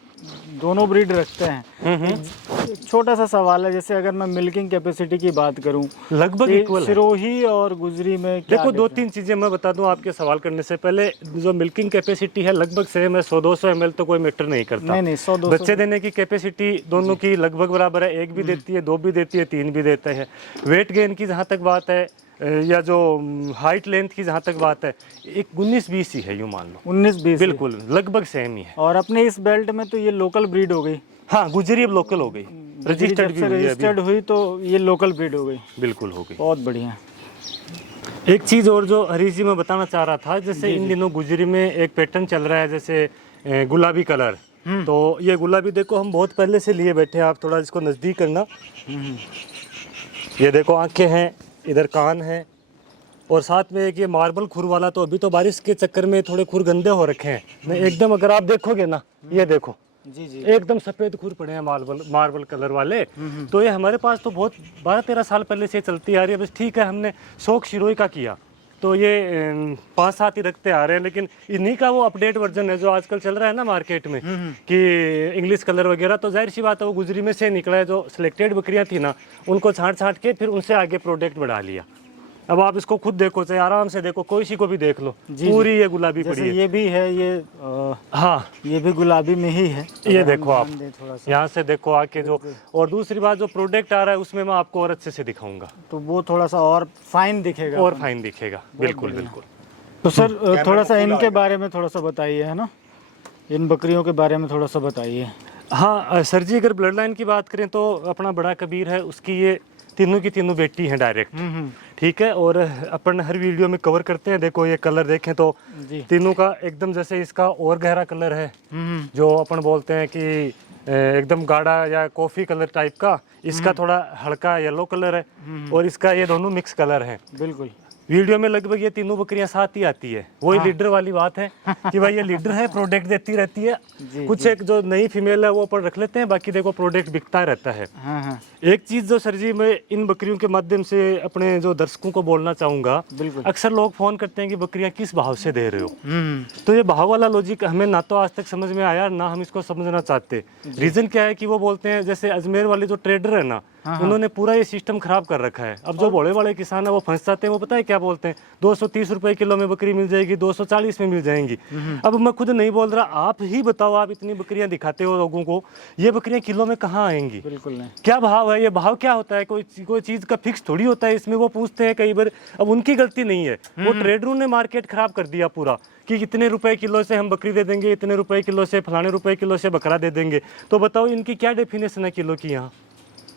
दोनों ब्रीड रखते हैं, एक छोटा सा सवाल है, जैसे अगर मैं मिल्किंग कैपेसिटी की बात करूं, लगभग इक्वल है। सिरोही और गुजरी में क्या देखो 2-3 चीजें मैं बता दूं आपके सवाल करने से पहले। जो मिल्किंग कैपेसिटी है लगभग सेम है, 100-200 ml तो कोई मैटर नहीं करता। नहीं 100-200 बच्चे देने की कैपेसिटी दोनों की लगभग बराबर है। 1 भी देती है, 2 भी देती है, 3 भी देते हैं। वेट गेन की जहाँ तक बात है, या जो हाइट लेंथ की जहाँ तक बात है, एक 19-20 ही है, यूँ मान लो 19-20 बिल्कुल लगभग सेम ही है। और अपने इस बेल्ट में तो ये लोकल ब्रीड हो गई। हाँ, गुजरी अब लोकल हो गई, रजिस्टर्ड भी हुई है अभी। रजिस्टर्ड हुई तो ये लोकल ब्रीड हो गई। बिल्कुल हो गई। बहुत बढ़िया। एक चीज़ और जो हरीश जी मैं बताना चाह रहा था, जैसे इन दिनों गुजरी में एक पैटर्न चल रहा है, जैसे गुलाबी कलर। तो ये गुलाबी देखो हम बहुत पहले से लिए बैठे हैं। आप थोड़ा इसको नज़दीक करना। ये देखो आंखें हैं, इधर कान है, और साथ में एक ये मार्बल खुर वाला। तो अभी तो बारिश के चक्कर में थोड़े खुर गंदे हो रखे हैं। मैं एकदम, अगर आप देखोगे ना, ये देखो जी जी, एकदम सफेद खुर पड़े हैं मार्बल कलर वाले। तो ये हमारे पास तो बहुत 12-13 साल पहले से चलती आ रही है। बस ठीक है, हमने शौक शिरोई का किया तो ये 5-7 ही रखते आ रहे हैं। लेकिन इन्हीं का वो अपडेट वर्जन है जो आजकल चल रहा है ना मार्केट में, कि इंग्लिश कलर वगैरह। तो जाहिर सी बात है वो गुजरी में से निकला है। जो सिलेक्टेड बकरियां थी ना, उनको छांट के फिर उनसे आगे प्रोडक्ट बढ़ा लिया। अब आप इसको खुद देखो, चाहे आराम से देखो, कोई सी को भी देख लो, पूरी ये गुलाबी पड़ी है। ये भी है, ये हाँ, ये भी गुलाबी में ही है। ये देखो आप थोड़ा सा यहाँ से देखो आके जो। और दूसरी बात, जो प्रोडक्ट आ रहा है उसमें मैं आपको और अच्छे से दिखाऊंगा, तो वो थोड़ा सा और फाइन दिखेगा। और फाइन दिखेगा। बिल्कुल बिल्कुल। तो सर थोड़ा सा इनके बारे में थोड़ा सा बताइए, है ना, इन बकरियों के बारे में थोड़ा सा बताइए। हाँ सर जी, अगर ब्लड लाइन की बात करें तो अपना बड़ा कबीर है, उसकी ये तीनों की तीनों बेटी हैं डायरेक्ट। ठीक है। और अपन हर वीडियो में कवर करते हैं। देखो ये कलर देखें तो तीनों का एकदम, जैसे इसका और गहरा कलर है, जो अपन बोलते हैं कि एकदम गाढ़ा या कॉफी कलर टाइप का। इसका थोड़ा हल्का येलो कलर है, और इसका ये दोनों मिक्स कलर हैं। बिल्कुल। वीडियो में लगभग ये तीनों बकरियां साथ ही आती है। वही लीडर वाली बात है कि भाई ये लीडर है, प्रोडक्ट देती रहती है। कुछ एक जो नई फीमेल है वो ऊपर रख लेते हैं, बाकी देखो प्रोडक्ट बिकता रहता है। हाँ। एक चीज जो सर जी मैं इन बकरियों के माध्यम से अपने जो दर्शकों को बोलना चाहूंगा, बिल्कुल। अक्सर लोग फोन करते हैं कि बकरियां किस भाव से दे रहे हो। तो ये भाव वाला लॉजिक हमें ना तो आज तक समझ में आया, ना हम इसको समझना चाहते। रीजन क्या है कि वो बोलते हैं, जैसे अजमेर वाले जो ट्रेडर है ना, उन्होंने पूरा ये सिस्टम खराब कर रखा है। अब जो भोले वाले किसान है वो फंस जाते हैं। वो पता है क्या बोलते हैं, 230 रुपए किलो में बकरी मिल जाएगी, 240 में मिल जाएंगी। अब मैं खुद नहीं बोल रहा, आप ही बताओ, आप इतनी बकरियां दिखाते हो लोगों को, ये बकरियां किलो में कहाँ आएंगी? बिल्कुल नहीं। क्या भाव है? ये भाव क्या होता है? कोई चीज का फिक्स थोड़ी होता है इसमें। वो पूछते हैं कई बार, अब उनकी गलती नहीं है, वो ट्रेडरों ने मार्केट खराब कर दिया पूरा कि इतने रुपए किलो से हम बकरी दे देंगे, इतने रुपए किलो से, फलाने रुपए किलो से बकरा दे देंगे। तो बताओ इनकी क्या डेफिनेशन है किलो की यहाँ?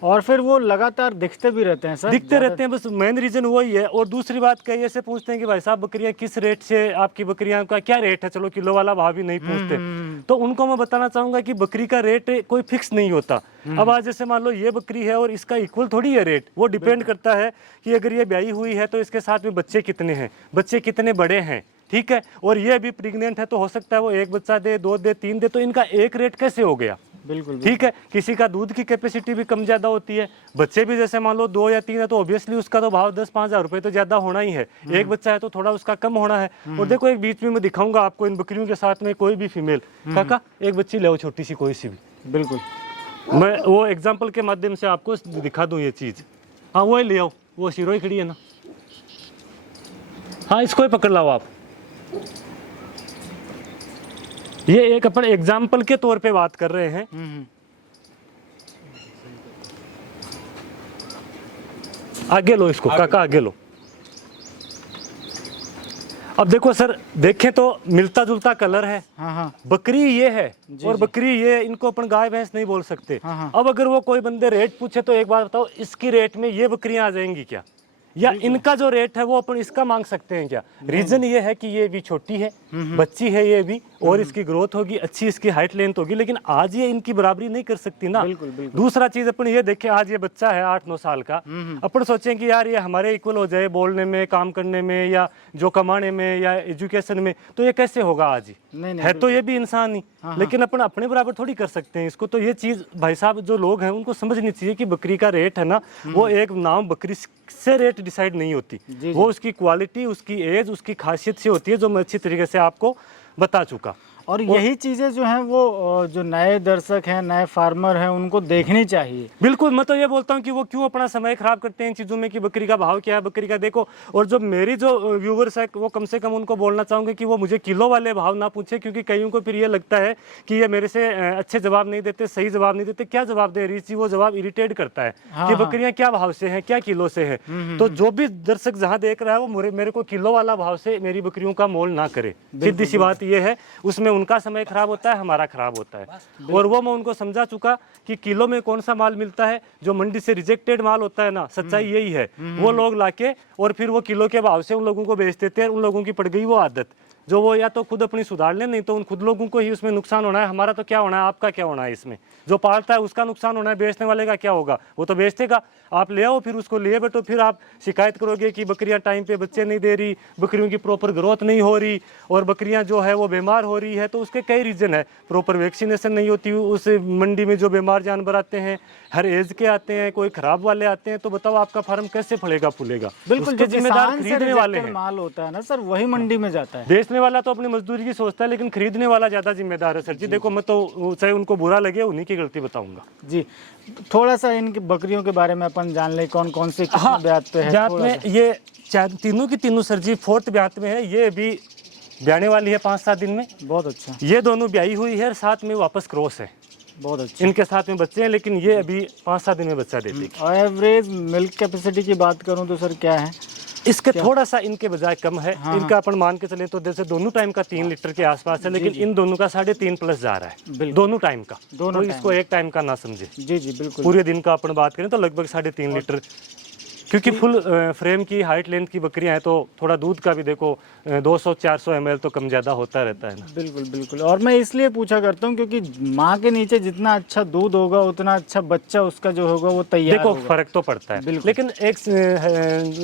और फिर वो लगातार दिखते भी रहते हैं सर, दिखते रहते हैं, बस मेन रीजन वही है। और दूसरी बात कई ऐसे पूछते हैं कि भाई साहब बकरियां किस रेट से, आपकी बकरियां का क्या रेट है? चलो किलो वाला भाव भी नहीं पूछते। तो उनको मैं बताना चाहूंगा कि बकरी का रेट कोई फिक्स नहीं होता। अब आज जैसे मान लो ये बकरी है और इसका इक्वल थोड़ी है रेट, वो डिपेंड करता है कि अगर ये ब्याई हुई है तो इसके साथ में बच्चे कितने हैं, बच्चे कितने बड़े हैं, ठीक है। और ये भी प्रेग्नेंट है तो हो सकता है वो एक बच्चा दे, 2 दे, 3 दे, तो इनका एक रेट कैसे हो गया? बिल्कुल ठीक है। किसी का दूध की कैपेसिटी भी कम ज्यादा होती है, बच्चे भी जैसे मान लो 2 या 3 है तो ऑब्वियसली उसका तो भाव 10-5 हज़ार रुपए तो ज्यादा होना ही है। एक बच्चा है तो थोड़ा उसका कम होना है। और देखो एक बीच में मैं दिखाऊंगा आपको इन बकरियों के साथ में कोई भी फीमेल, काका एक बच्ची ले छोटी सी कोई सी भी, बिल्कुल। मैं वो एग्जाम्पल के माध्यम से आपको दिखा दूं ये चीज। हाँ वो ले आओ, वो सिरोही खड़ी है ना, हाँ इसको ही पकड़ लाओ आप। ये एक अपन एग्जाम्पल के तौर पे बात कर रहे हैं। आगे लो इसको काका, आगे लो। अब देखो सर, देखें तो मिलता जुलता कलर है। हाँ। बकरी ये है और बकरी ये, इनको अपन गाय भैंस नहीं बोल सकते। अब अगर वो कोई बंदे रेट पूछे तो एक बात बताओ, इसकी रेट में ये बकरियां आ जाएंगी क्या? या इनका जो रेट है वो अपन इसका मांग सकते हैं क्या? रीजन ये है कि ये भी छोटी है, बच्ची है ये भी, और इसकी ग्रोथ होगी अच्छी, इसकी हाइट लेंथ होगी, लेकिन आज ये इनकी बराबरी नहीं कर सकती ना। बिल्कुल। दूसरा चीज अपन ये देखें, आज ये बच्चा है 8-9 साल का, अपन सोचें कि यार ये हमारे इक्वल हो जाए बोलने में, काम करने में, या जो कमाने में, या एजुकेशन में, तो ये कैसे होगा? आज नहीं, है तो ये भी इंसान ही, लेकिन अपन अपने बराबर थोड़ी कर सकते हैं इसको। तो ये चीज भाई साहब जो लोग हैं उनको समझनी चाहिए कि बकरी का रेट है ना, वो एक नाम बकरी से रेट डिसाइड नहीं होती। वो उसकी क्वालिटी, उसकी एज, उसकी खासियत से होती है, जो मैं अच्छी तरीके से आपको बता चुका। और यही चीजें जो हैं वो जो नए दर्शक हैं, नए फार्मर हैं, उनको देखनी चाहिए। बिल्कुल, मैं तो ये बोलता हूँ कि वो क्यों अपना समय खराब करते हैं इन चीज़ों में कि बकरी का भाव क्या है, बकरी का देखो। और जो मेरी जो व्यूवर्स है वो कम से कम उनको बोलना चाहूँगी कि वो मुझे किलो वाले भाव ना पूछे, क्योंकि कईयों को फिर ये लगता है कि ये मेरे से अच्छे जवाब नहीं देते, सही जवाब नहीं देते। क्या जवाब दे रही थी? वो जवाब इरिटेट करता है कि बकरियां क्या भाव से हैं, क्या किलो से है। तो जो भी दर्शक जहाँ देख रहा है वो मेरे को किलो वाला भाव से मेरी बकरियों का मोल ना करे। सीधी सी बात ये है, उसमें उनका समय खराब होता है, हमारा खराब होता है। और वो मैं उनको समझा चुका कि किलो में कौन सा माल मिलता है, जो मंडी से रिजेक्टेड माल होता है ना, सच्चाई यही है। वो लोग लाके और फिर वो किलो के भाव से उन लोगों को बेच देते हैं। उन लोगों की पड़ गई वो आदत, जो वो या तो खुद अपनी सुधार लें, नहीं तो उन खुद लोगों को ही उसमें नुकसान होना है। हमारा तो क्या होना है, आपका क्या होना है इसमें? जो पालता है उसका नुकसान होना है, बेचने वाले का क्या होगा? वो तो बेच देगा। आप ले आओ, फिर उसको लिए बैठो, फिर आप शिकायत करोगे कि बकरियां टाइम पे बच्चे नहीं दे रही, बकरियों की प्रॉपर ग्रोथ नहीं हो रही, और बकरियां जो है वो बीमार हो रही है। तो उसके कई रीजन है। प्रॉपर वैक्सीनेशन नहीं होती उस मंडी में। जो बीमार जानवर आते हैं, हर एज के आते हैं, कोई खराब वाले आते हैं। तो बताओ आपका फार्म कैसे फलेगा फूलेगा? बिल्कुल, उसके जिम्मेदार खरीदने वाले हैं। माल होता है ना सर, वही मंडी में जाता है। बेचने वाला तो अपनी मजदूरी की सोचता है, लेकिन खरीदने वाला ज्यादा जिम्मेदार है सर जी। देखो, मैं तो चाहे उनको बुरा लगे, उन्हीं की गलती बताऊंगा जी। थोड़ा सा इनकी बकरियों के बारे में अपन जान ले, कौन कौन से कितने ब्यात पे है? ब्यात में ये तीनों की तीनों सर जी 4th ब्यात में है। ये अभी ब्याने वाली है 5-7 दिन में। बहुत अच्छा। ये दोनों ब्याई हुई है और साथ में वापस क्रॉस है। बहुत अच्छा। इनके साथ में बच्चे हैं, लेकिन ये अभी 5-7 दिन में बच्चा दे देगी। और एवरेज मिल्क कैपेसिटी की बात करूं तो सर क्या है? इसके थोड़ा सा इनके बजाय कम है। इनका अपन मान के चले तो जैसे दोनों टाइम का 3 लीटर के आसपास है, लेकिन इन दोनों का 3.5+ जा रहा है दोनों टाइम का। तो इसको एक टाइम का ना समझे। जी जी बिल्कुल। पूरे दिन का अपन बात करें तो लगभग 3.5 लीटर क्योंकि फुल फ्रेम की हाइट लेंथ की बकरियां हैं तो थोड़ा दूध का भी देखो 200-400 ml तो कम ज़्यादा होता रहता है ना। बिल्कुल बिल्कुल। और मैं इसलिए पूछा करता हूँ क्योंकि माँ के नीचे जितना अच्छा दूध होगा उतना अच्छा बच्चा उसका जो होगा वो तैयार देखो होगा। फर्क तो पड़ता है, लेकिन एक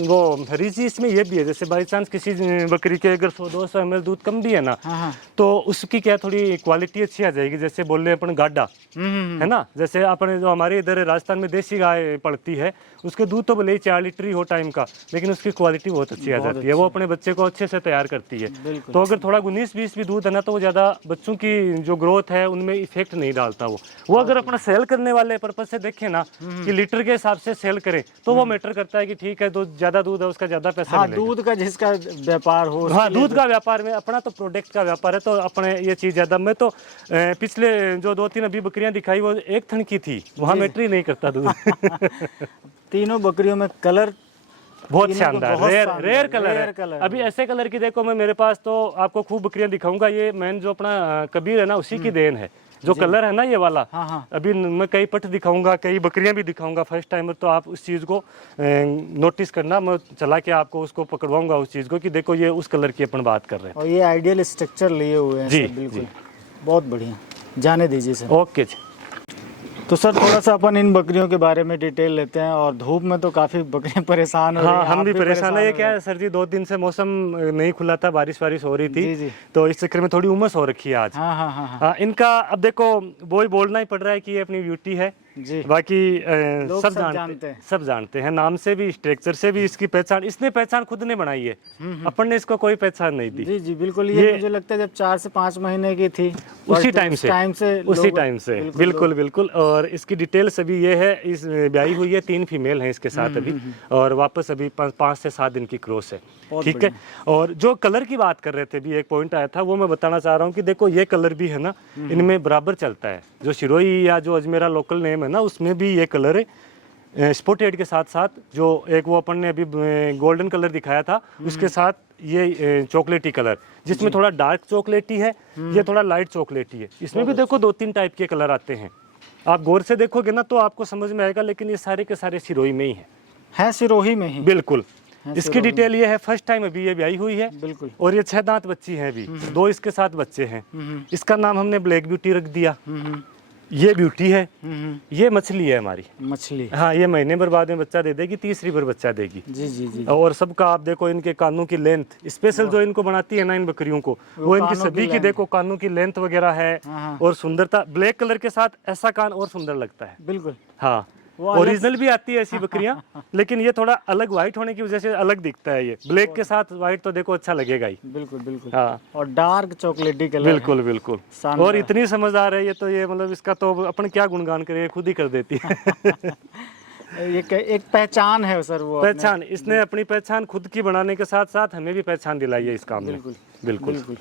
वो रीजी इसमें ये भी है, जैसे बाई चांस किसी बकरी के अगर 100-200 ml दूध कम भी है ना, हाँ। तो उसकी क्या थोड़ी क्वालिटी अच्छी आ जाएगी। जैसे बोल रहे अपन गाढ़ा है ना, जैसे अपने जो हमारे इधर राजस्थान में देसी गाय पड़ती है उसके दूध तो भले ही 4 लीटर ही हो टाइम का, लेकिन उसकी क्वालिटी बहुत अच्छी आ जाती है, वो अपने बच्चे को अच्छे से तैयार करती है। तो अगर थोड़ा 19-20 भी दूध है ना तो वो ज़्यादा बच्चों की जो ग्रोथ है उनमें इफेक्ट नहीं डालता। वो अगर अपना सेल करने वाले पर्पज से देखें ना कि लीटर के हिसाब से सेल करें तो वो मैटर करता है कि ठीक है, तो ज़्यादा दूध है उसका ज़्यादा पैसा मिलेगा। दूध का जिसका व्यापार हो, हाँ, दूध का व्यापार में अपना तो प्रोडक्ट का व्यापार है, तो अपने ये चीज़ ज़्यादा। मैं तो पिछले जो 2-3 अभी बकरियां दिखाई वो एक थन की थी, वहाँ मैटर ही नहीं करता दूध। तीनों बकरियों में कलर बहुत शानदार, रेयर कलर है। कलर अभी ऐसे कलर की देखो मैं मेरे पास तो आपको खूब बकरियां दिखाऊंगा। ये मैन जो अपना कबीर है ना उसी की देन है, जो कलर है ना ये वाला। हाँ। अभी मैं कई पट दिखाऊंगा, कई बकरियां भी दिखाऊंगा फर्स्ट टाइम, तो आप उस चीज़ को नोटिस करना। मैं चला के आपको उसको पकड़वाऊंगा उस चीज़ को कि देखो ये उस कलर की अपन बात कर रहे हैं। और ये आइडियल स्ट्रक्चर लिए हुए हैं जी, बिल्कुल बहुत बढ़िया। जाने दीजिए सर। ओके जी। तो सर थोड़ा सा अपन इन बकरियों के बारे में डिटेल लेते हैं। और धूप में तो काफी बकरियां परेशान हो रही हैं। हाँ, हम आप भी परेशान है। ये हो क्या रहे है सर जी, 2 दिन से मौसम नहीं खुला था, बारिश हो रही थी, जी। तो इस चक्कर में थोड़ी उमस हो रखी है आज। हाँ। इनका अब देखो वो ही बोलना ही पड़ रहा है कि ये अपनी ब्यूटी है जी। बाकी लोग सब जानते हैं, नाम से भी स्ट्रक्चर से भी इसकी पहचान इसने पहचान खुद ने बनाई है, अपन ने इसको कोई पहचान नहीं दी। जी बिल्कुल। ये मुझे लगता है जब 4 से 5 महीने की थी उसी टाइम से बिल्कुल। और इसकी डिटेल्स अभी ये है, इस ब्याही हुई है, 3 फीमेल हैं इसके साथ अभी, और वापस अभी 5 से 7 दिन की क्रॉस है, ठीक है। और जो कलर की बात कर रहे थे भी, एक पॉइंट आया था वो मैं बताना चाह रहा हूँ कि देखो ये कलर भी है ना इनमें बराबर चलता है। जो शिरोई या जो अजमेरा लोकल नेम है ना उसमें भी ये कलर है, स्पॉटेड के साथ साथ जो एक वो अपन ने अभी गोल्डन कलर दिखाया था उसके साथ ये चॉकलेटी कलर, जिसमें थोड़ा डार्क चॉकलेटी है, ये थोड़ा लाइट चॉकलेटी है। इसमें भी देखो 2-3 टाइप के कलर आते हैं, आप गौर से देखोगे ना तो आपको समझ में आएगा, लेकिन ये सारे के सारे सिरोही में ही है सिरोही में ही बिल्कुल। इसकी डिटेल ये है, फर्स्ट टाइम अभी ये ब्याही हुई है बिल्कुल। और ये 6 दांत बच्ची है अभी, 2 इसके साथ बच्चे हैं। इसका नाम हमने ब्लैक ब्यूटी रख दिया। ये ब्यूटी है, ये मछली है हमारी मछली। हाँ, ये महीने भर बाद में बच्चा दे देगी, तीसरी बार बच्चा देगी। जी। और सबका आप देखो इनके कानों की लेंथ, स्पेशल जो इनको बनाती है ना इन बकरियों को, वो इनकी सभी की देखो कानों की लेंथ वगैरह है और सुंदरता। ब्लैक कलर के साथ ऐसा कान और सुंदर लगता है बिल्कुल। हाँ, ओरिजिनल भी आती है ऐसी बकरियां, लेकिन ये थोड़ा अलग व्हाइट होने की वजह से अलग दिखता है। ये ब्लैक के साथ व्हाइट तो देखो अच्छा लगेगा ही। बिल्कुल हाँ, और डार्क चॉकलेटी कलर बिल्कुल। और इतनी समझदार है ये तो, ये मतलब इसका तो अपन क्या गुणगान करें, खुद ही कर देती है। ये एक पहचान है सर, वो पहचान इसने अपनी पहचान खुद की बनाने के साथ साथ हमें भी पहचान दिलाई है इस काम में। बिल्कुल।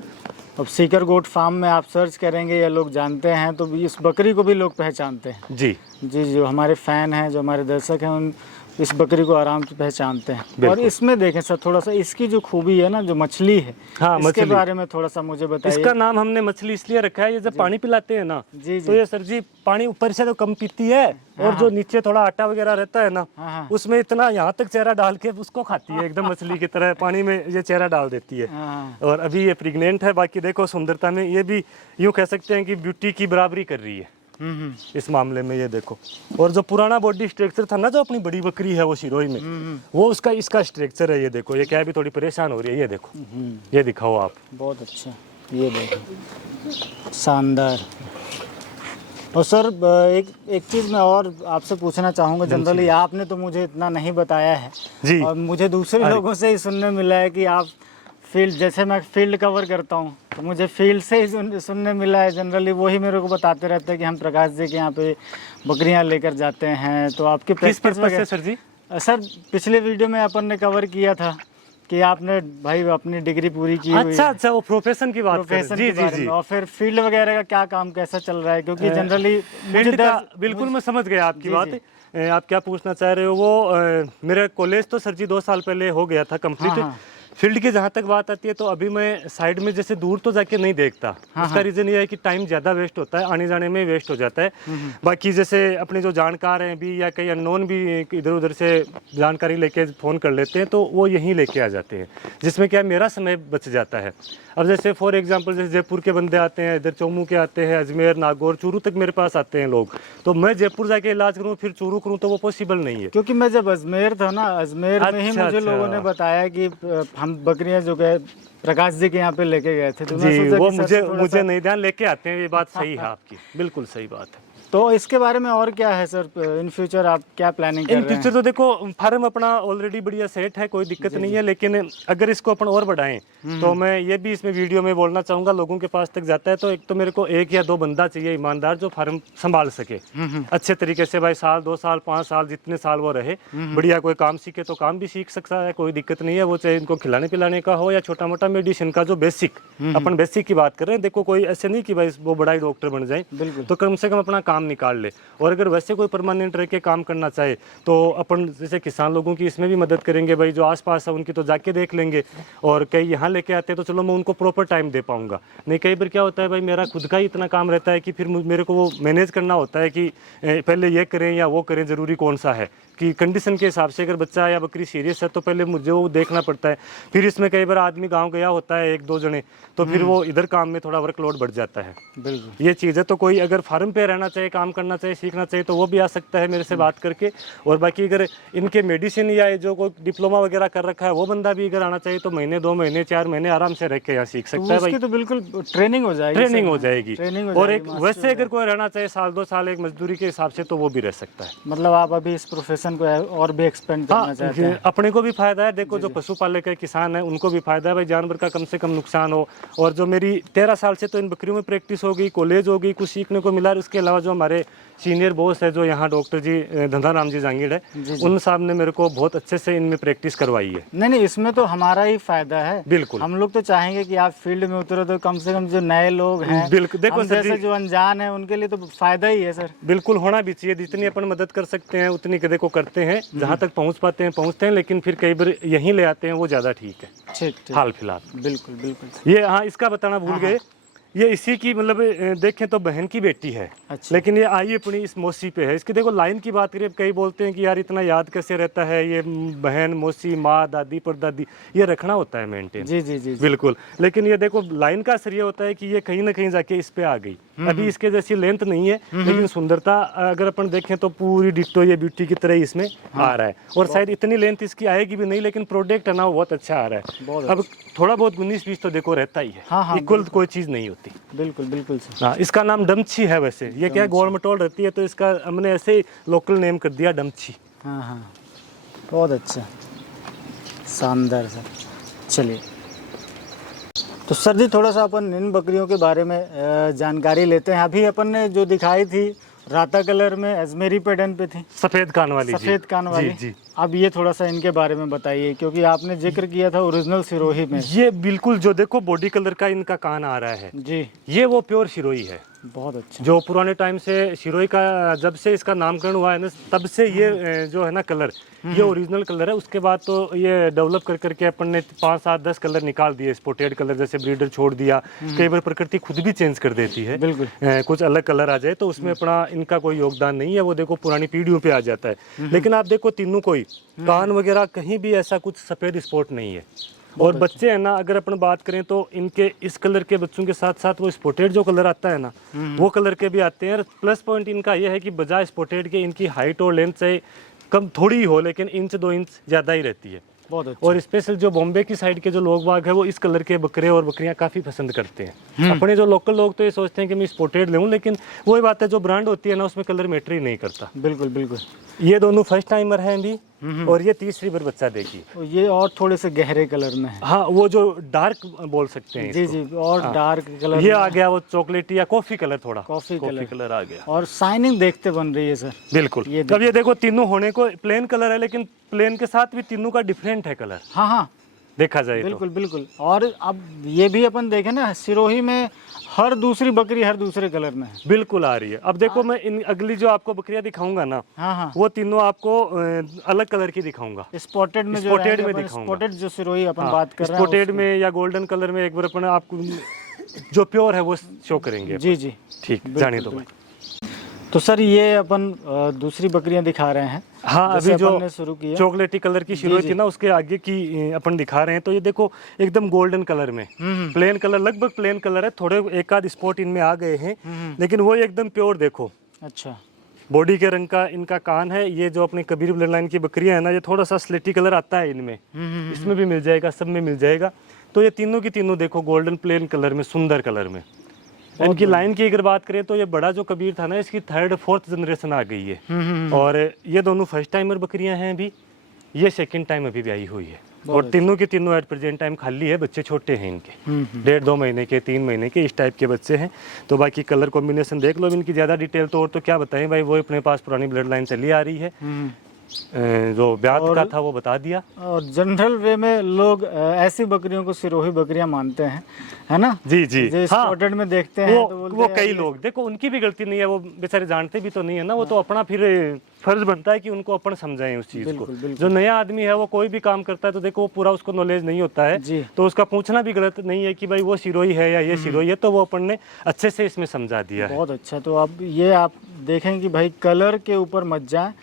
अब सीकर गोट फार्म में आप सर्च करेंगे या लोग जानते हैं तो इस बकरी को भी लोग पहचानते हैं। जी, जो हमारे फैन हैं, जो हमारे दर्शक हैं, उन इस बकरी को आराम से पहचानते हैं। और इसमें देखें सर थोड़ा सा इसकी जो खूबी है ना, जो मछली है, हाँ, इसके बारे में थोड़ा सा मुझे बताइए। इसका नाम हमने मछली इसलिए रखा है, ये जब पानी पिलाते हैं ना तो ये सर जी पानी ऊपर से तो कम पीती है, और जो नीचे थोड़ा आटा वगैरह रहता है ना उसमें इतना यहाँ तक चेहरा डाल के उसको खाती है, एकदम मछली की तरह पानी में ये चेहरा डाल देती है। और अभी ये प्रेग्नेंट है। बाकी देखो सुंदरता में ये भी यूँ कह सकते हैं कि ब्यूटी की बराबरी कर रही है इस मामले में। ये देखो, और जो पुराना बॉडी स्ट्रक्चर था ना जो अपनी बड़ी बकरी है वो शिरोई में, वो उसका इसका स्ट्रक्चर है। ये देखो, ये क्या भी थोड़ी परेशान हो रही है, ये देखो, ये दिखाओ आप। बहुत अच्छा, ये देखो शानदार। और सर एक चीज़ मैं और आपसे पूछना चाहूँगा, जनरली आपने तो मुझे इतना नहीं बताया है जी, और मुझे दूसरे लोगों से ही सुनने मिला है कि आप फील्ड, जैसे मैं फील्ड कवर करता हूँ तो मुझे फील्ड से ही सुनने मिला है, जनरली वही मेरे को बताते रहते हैं कि हम प्रकाश जी के यहाँ पे बकरियाँ लेकर जाते हैं। तो आपके किस पर्पस से सर जी? सर पिछले वीडियो में अपन ने कवर किया था कि आपने भाई अपनी डिग्री पूरी की हुई। अच्छा, वो प्रोफेशन की बात कर रहे हैं। जी। और फिर फील्ड वगैरह का क्या काम कैसा चल रहा है, क्योंकि जनरली फील्ड का बिल्कुल मैं समझ गया आपकी बात। आप क्या पूछना चाह रहे हो वो, मेरा कॉलेज तो सर जी 2 साल पहले हो गया था कंप्लीट। फील्ड की जहाँ तक बात आती है तो अभी मैं साइड में जैसे दूर तो जाके नहीं देखता। उसका रीज़न ये है कि टाइम ज़्यादा वेस्ट होता है, आने जाने में वेस्ट हो जाता है। बाकी जैसे अपने जो जानकार हैं भी या कई अननोन भी इधर उधर से जानकारी लेके फ़ोन कर लेते हैं तो वो यहीं लेके आ जाते हैं, जिसमें क्या मेरा समय बच जाता है। अब जैसे फॉर एग्जांपल जैसे जयपुर के बंदे आते हैं, इधर चौमू के आते हैं, अजमेर, नागौर, चूरू तक मेरे पास आते हैं लोग, तो मैं जयपुर जाके इलाज करूँ फिर चूरू करूँ तो वो पॉसिबल नहीं है। क्योंकि मैं जब अजमेर था ना, अजमेर में ही अच्छा, मुझे अच्छा। लोगों ने बताया कि हम बकरियां जो गए प्रकाश जी के यहाँ पे लेके गए थे, तो मैं जी, सोचा वो कि सर मुझे से थोड़ा मुझे सा- नहीं ध्यान लेके आते हैं, ये बात सही है आपकी, बिल्कुल सही बात है। तो इसके बारे में और क्या है सर, इन फ्यूचर आप क्या प्लानिंग कर इन रहे हैं? फ्यूचर तो देखो फार्म अपना ऑलरेडी बढ़िया सेट है, कोई दिक्कत नहीं है, लेकिन अगर इसको अपन और बढ़ाएं तो मैं ये भी इसमें वीडियो में बोलना चाहूंगा, लोगों के पास तक जाता है तो एक तो मेरे को 1 या 2 बंदा चाहिए ईमानदार जो फार्म संभाल सके अच्छे तरीके से, भाई साल 2 साल 5 साल जितने साल वो रहे बढ़िया, कोई काम सीखे तो काम भी सीख सकता है, कोई दिक्कत नहीं है। वो चाहे इनको खिलाने पिलाने का हो या छोटा मोटा मेडिसिन का जो बेसिक, अपन बेसिक की बात कर रहे हैं। देखो कोई ऐसे नहीं कि भाई वो बड़ा ही डॉक्टर बन जाए, बिल्कुल। तो कम से कम अपना काम निकाल ले। और अगर वैसे कोई परमानेंट रह के काम करना चाहे तो अपन जैसे किसान लोगों की इसमें भी मदद करेंगे, भाई जो आसपास है उनकी तो जाके देख लेंगे, और कई यहाँ लेके आते हैं तो चलो मैं उनको प्रॉपर टाइम दे पाऊंगा। नहीं कई बार क्या होता है भाई मेरा खुद का ही इतना काम रहता है कि फिर मेरे को वो मैनेज करना होता है कि पहले ये करें या वो करें, ज़रूरी कौन सा है कि कंडीशन के हिसाब से। अगर बच्चा या बकरी सीरियस है तो पहले मुझे वो देखना पड़ता है। फिर इसमें कई बार आदमी गाँव गया होता है 1-2 जने, तो फिर वो इधर काम में थोड़ा वर्कलोड बढ़ जाता है। बिल्कुल, ये चीज़ है। तो कोई अगर फार्म पे रहना चाहिए, काम करना चाहिए, सीखना चाहिए तो वो भी आ सकता है मेरे से बात करके। और बाकी अगर इनके मेडिसिन या जो कोई डिप्लोमा वगैरह कर रखा है वो बंदा भी अगर आना चाहिए तो महीने 2 महीने 4 महीने आराम से रह के यहाँ सीख सकता है भाई। उसकी तो बिल्कुल ट्रेनिंग हो जाएगी, ट्रेनिंग सर। हो जाएगी। ट्रेनिंग हो और जाएगी, एक वैसे अगर कोई रहना चाहिए साल 2 साल एक मजदूरी के हिसाब से तो वो भी रह सकता है। मतलब आप अभी इस प्रोफेशन को और भी एक्सपेंड करना चाहते हैं? अपने को भी फायदा है, देखो जो पशुपालक है, किसान है, उनको भी फायदा है भाई, जानवर का कम से कम नुकसान हो। और जो मेरी 13 साल से तो इन बकरियों में प्रैक्टिस हो गई, कॉलेज हो गई, कुछ सीखने को मिला। उसके अलावा जो हमारे सीनियर बॉस है जो यहाँ डॉक्टर जी धंधा राम जी जांगीड़ है, उन साहब ने मेरे को बहुत अच्छे से इनमें प्रैक्टिस करवाई है। नहीं, इसमें तो हमारा ही फायदा है। बिल्कुल। हम लोग तो चाहेंगे कि आप फील्ड में उतरो तो कम से कम जो नए लोग हैं, बिल्कुल। देखो हम सर जैसे जी, जो अनजान है उनके लिए तो फायदा ही है सर। बिल्कुल होना भी चाहिए, जितनी अपन मदद कर सकते हैं उतनी के देखो करते हैं, जहाँ तक पहुँच पाते हैं पहुँचते हैं, लेकिन फिर कई बार यहीं ले आते हैं वो ज़्यादा ठीक है ठीक। हाल फिलहाल। बिल्कुल बिल्कुल। ये हाँ इसका बताना भूल गए, ये इसी की मतलब देखें तो बहन की बेटी है। अच्छा। लेकिन ये आई अपनी इस मौसी पे है। इसकी देखो लाइन की बात करें, कई बोलते हैं कि यार इतना याद कैसे रहता है, ये बहन, मौसी, माँ, दादी, परदादी, ये रखना होता है मेंटेन। जी जी जी। बिल्कुल। लेकिन ये देखो लाइन का असर ये होता है कि ये कहीं ना कहीं जाके इस पे आ गई। अभी इसके जैसी लेंथ नहीं है, लेकिन सुंदरता अगर अपन देखें तो पूरी डिट्टो ये ब्यूटी की तरह ही इसमें आ रहा है। और शायद इतनी लेंथ इसकी आएगी भी नहीं, लेकिन प्रोडक्ट है ना वो बहुत अच्छा आ रहा है। अब थोड़ा बहुत 19-20 तो देखो रहता ही है, इक्वल कोई चीज़ नहीं होती। बिल्कुल बिल्कुल सर। हाँ, इसका नाम डमची है। वैसे ये क्या गोलमटोल रहती है तो इसका हमने ऐसे ही लोकल नेम कर दिया डमची। हाँ हाँ, बहुत अच्छा, शानदार सर। चलिए तो सर जी थोड़ा सा अपन इन बकरियों के बारे में जानकारी लेते हैं। अभी अपन ने जो दिखाई थी राता कलर में अजमेरी पैटर्न पे थी, सफ़ेद कान वाली। सफ़ेद कान वाली। जी। अब ये थोड़ा सा इनके बारे में बताइए, क्योंकि आपने जिक्र किया था ओरिजिनल सिरोही में। ये बिल्कुल जो देखो बॉडी कलर का इनका कान आ रहा है, जी, ये वो प्योर शिरोही है। बहुत अच्छा। जो पुराने टाइम से शिरोही का जब से इसका नामकरण हुआ है ना, तब से ये जो है ना कलर, ये ओरिजिनल कलर है। उसके बाद तो ये डेवलप कर करके अपन ने 5, 7, 10 कलर निकाल दिए, स्पॉटेड कलर जैसे ब्रीडर छोड़ दिया। कई बार प्रकृति खुद भी चेंज कर देती है, बिल्कुल। कुछ अलग कलर आ जाए तो उसमें अपना इनका कोई योगदान नहीं है, वो देखो पुरानी पीढ़ियों पे आ जाता है। लेकिन आप देखो तीनों कोई कान वगैरह कहीं भी ऐसा कुछ सफ़ेद स्पॉट नहीं है। और बच्चे हैं ना, अगर अपन बात करें तो इनके इस कलर के बच्चों के साथ साथ वो स्पॉटेड जो कलर आता है ना, वो कलर के भी आते हैं। प्लस पॉइंट इनका ये है कि बजाय स्पॉटेड के इनकी हाइट और लेंथ से कम थोड़ी ही हो, लेकिन 1-2 इंच ज़्यादा ही रहती है। बहुत अच्छा। और स्पेशल जो बॉम्बे की साइड के जो लोग बाग है वो इस कलर के बकरे और बकरियां काफ़ी पसंद करते हैं। अपने जो लोकल लोग तो ये सोचते हैं कि मैं स्पॉटेड लूँ, लेकिन वही बात है जो ब्रांड होती है ना उसमें कलर मैटर ही नहीं करता। बिल्कुल बिल्कुल। ये दोनों फर्स्ट टाइमर हैं अभी, और ये तीसरी बार बच्चा देगी। ये और थोड़े से गहरे कलर में है। हाँ, वो जो डार्क बोल सकते हैं जी इसको। जी, और डार्क कलर ये आ गया वो चॉकलेटी या कॉफी कलर, थोड़ा कॉफी कलर आ गया। और शाइनिंग देखते बन रही है सर। बिल्कुल। ये अब ये देखो तीनों होने को प्लेन कलर है, लेकिन प्लेन के साथ भी तीनों का डिफरेंट है कलर, हाँ हाँ, देखा जाए तो। बिल्कुल बिल्कुल। और अब ये भी अपन देखें ना, सिरोही में हर दूसरी बकरी हर दूसरे कलर में है। बिल्कुल आ रही है। अब देखो मैं इन अगली जो आपको बकरियां दिखाऊंगा ना, हाँ हाँ, वो तीनों आपको अलग कलर की दिखाऊंगा। स्पॉटेड में जो स्पॉटेड रहेंगे में अपन, दिखाऊंगा। स्पॉटेड जो सिरोही अपन हाँ, बात कर रहे हैं स्पॉटेड उसको। में या गोल्डन कलर में एक बार अपन आपको जो प्योर है वो शो करेंगे। जी जी, ठीक, जाने दो भाई। तो सर ये अपन दूसरी बकरियां दिखा रहे हैं। हाँ, जैसे अभी जो अपन ने शुरू किया। चॉकलेटी कलर की शिरोही थी ना, उसके आगे की अपन दिखा रहे हैं। तो ये देखो एकदम गोल्डन कलर में, प्लेन कलर, लगभग प्लेन कलर है, थोड़े एक आध स्पॉट इनमें आ गए हैं, लेकिन वो एकदम प्योर देखो। अच्छा, बॉडी के रंग का इनका कान है। ये जो अपने कबीर ब्लड लाइन की बकरियां है ना, ये थोड़ा सा स्लेटी कलर आता है इनमें, इसमें भी मिल जाएगा, सब में मिल जाएगा। तो ये तीनों की तीनों देखो गोल्डन प्लेन कलर में, सुंदर कलर में। इनकी लाइन की अगर बात करें तो ये बड़ा जो कबीर था ना, इसकी 3rd 4th जनरेशन आ गई है। और ये दोनों फर्स्ट टाइमर बकरियां हैं अभी, ये सेकंड टाइम अभी ब्याई हुई है। और तीनों की तीनों एट प्रेजेंट टाइम खाली है। बच्चे छोटे हैं इनके, 1.5-2 महीने के, 3 महीने के, इस टाइप के बच्चे हैं। तो बाकी कलर कॉम्बिनेशन देख लो। इनकी ज़्यादा डिटेल तो और तो क्या बताएं भाई, वो अपने पास पुरानी ब्लड लाइन चली आ रही है। जो ब्यात का था वो बता दिया। और जनरल वे में लोग ऐसी बकरियों को सिरोही बकरियां मानते हैं, है ना? जी जी, जो हाँ, स्पॉटेड में देखते हैं तो बोलते वो हैं कई ये- लोग देखो, उनकी भी गलती नहीं है, वो बेचारे जानते भी तो नहीं है ना। वो तो अपना फिर फर्ज बनता है कि उनको अपन समझाएं उस चीज को। बिल्कुल, बिल्कुल। जो नया आदमी है वो कोई भी काम करता है तो देखो वो पूरा उसको नॉलेज नहीं होता है, जी। तो उसका पूछना भी गलत नहीं है कि भाई वो सिरोही है या ये सिरोही है। तो वो अपन ने अच्छे से इसमें समझा दिया है। बहुत अच्छा। तो अब ये आप देखें कि भाई कलर के ऊपर मत जाए,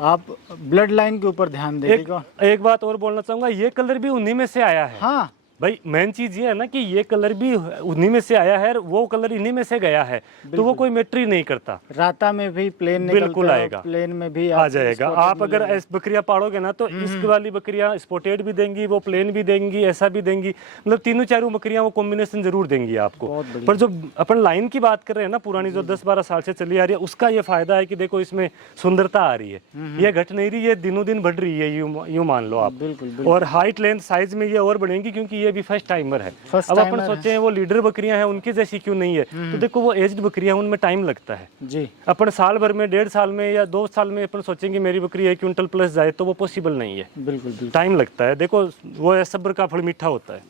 आप ब्लड लाइन के ऊपर ध्यान देंगे। एक बात और बोलना चाहूंगा, ये कलर भी उन्हीं में से आया है। हाँ, भाई मेन चीज ये है ना कि ये कलर भी उन्हीं में से आया है, और वो कलर इन्हीं में से गया है, तो वो कोई मैटर ही नहीं करता। राता में भी प्लेन बिल्कुल निकलता है, आएगा, प्लेन में भी आ जाएगा। आप अगर ऐसी बकरियां पालोगे ना तो इसकी वाली बकरियां स्पॉटेड भी देंगी, वो प्लेन भी देंगी, ऐसा भी देंगी, मतलब तीनों चारों बकरियां वो कॉम्बिनेशन जरूर देंगी आपको। बहुत बढ़िया। पर जो अपन लाइन की बात कर रहे हैं ना, पुरानी जो 10-12 साल से चली आ रही है, उसका ये फायदा है कि देखो इसमें सुंदरता आ रही है। ये घट नहीं रही है, दिनों दिन बढ़ रही है, यूं मान लो आप। बिल्कुल, और हाइट लेंथ साइज में ये और बढ़ेंगी, क्योंकि ये भी फर्स्ट टाइमर है। फर्स्ट अब अपन टाइमर सोचे हैं वो लीडर बकरियां हैं, उनकी जैसी क्यों नहीं है। तो देखो वो एज्ड बकरियां, उनमें टाइम लगता है। जी, अपन साल भर में, 1.5 साल में या 2 साल में अपन सोचेंगे मेरी बकरी 1 क्विंटल प्लस जाए, तो वो पॉसिबल नहीं है। बिल्कुल बिल्कुल। टाइम लगता है। देखो वो सब्र का फल मीठा होता है।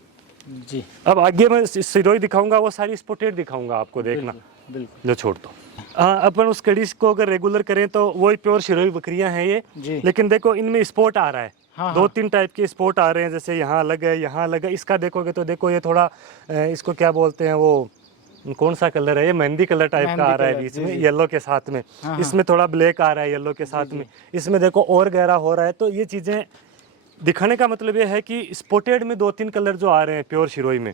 जी, अब आगे मैं सिरोही दिखाऊंगा, वो सारी स्पॉटेड दिखाऊंगा आपको, देखना। बिल्कुल। जो छोड़ दो। अपन उस कड़ी को अगर रेगुलर करें तो वही प्योर सिरोही बकरियां हैं ये। जी। लेकिन देखो इनमें स्पॉट आ रहा है। हाँ, 2-3 टाइप के स्पॉट आ रहे हैं, जैसे यहाँ अलग है, यहाँ अलग है। इसका देखोगे तो देखो ये थोड़ा इसको क्या बोलते हैं, वो कौन सा कलर है, ये मेहंदी कलर टाइप का आ रहा है बीच में, येलो के साथ में। इसमें थोड़ा ब्लैक आ रहा है येलो के साथ में। इसमें देखो और गहरा हो रहा है। तो ये चीजें दिखाने का मतलब ये है कि स्पॉटेड में 2-3 कलर जो आ रहे हैं प्योर सिरोही में,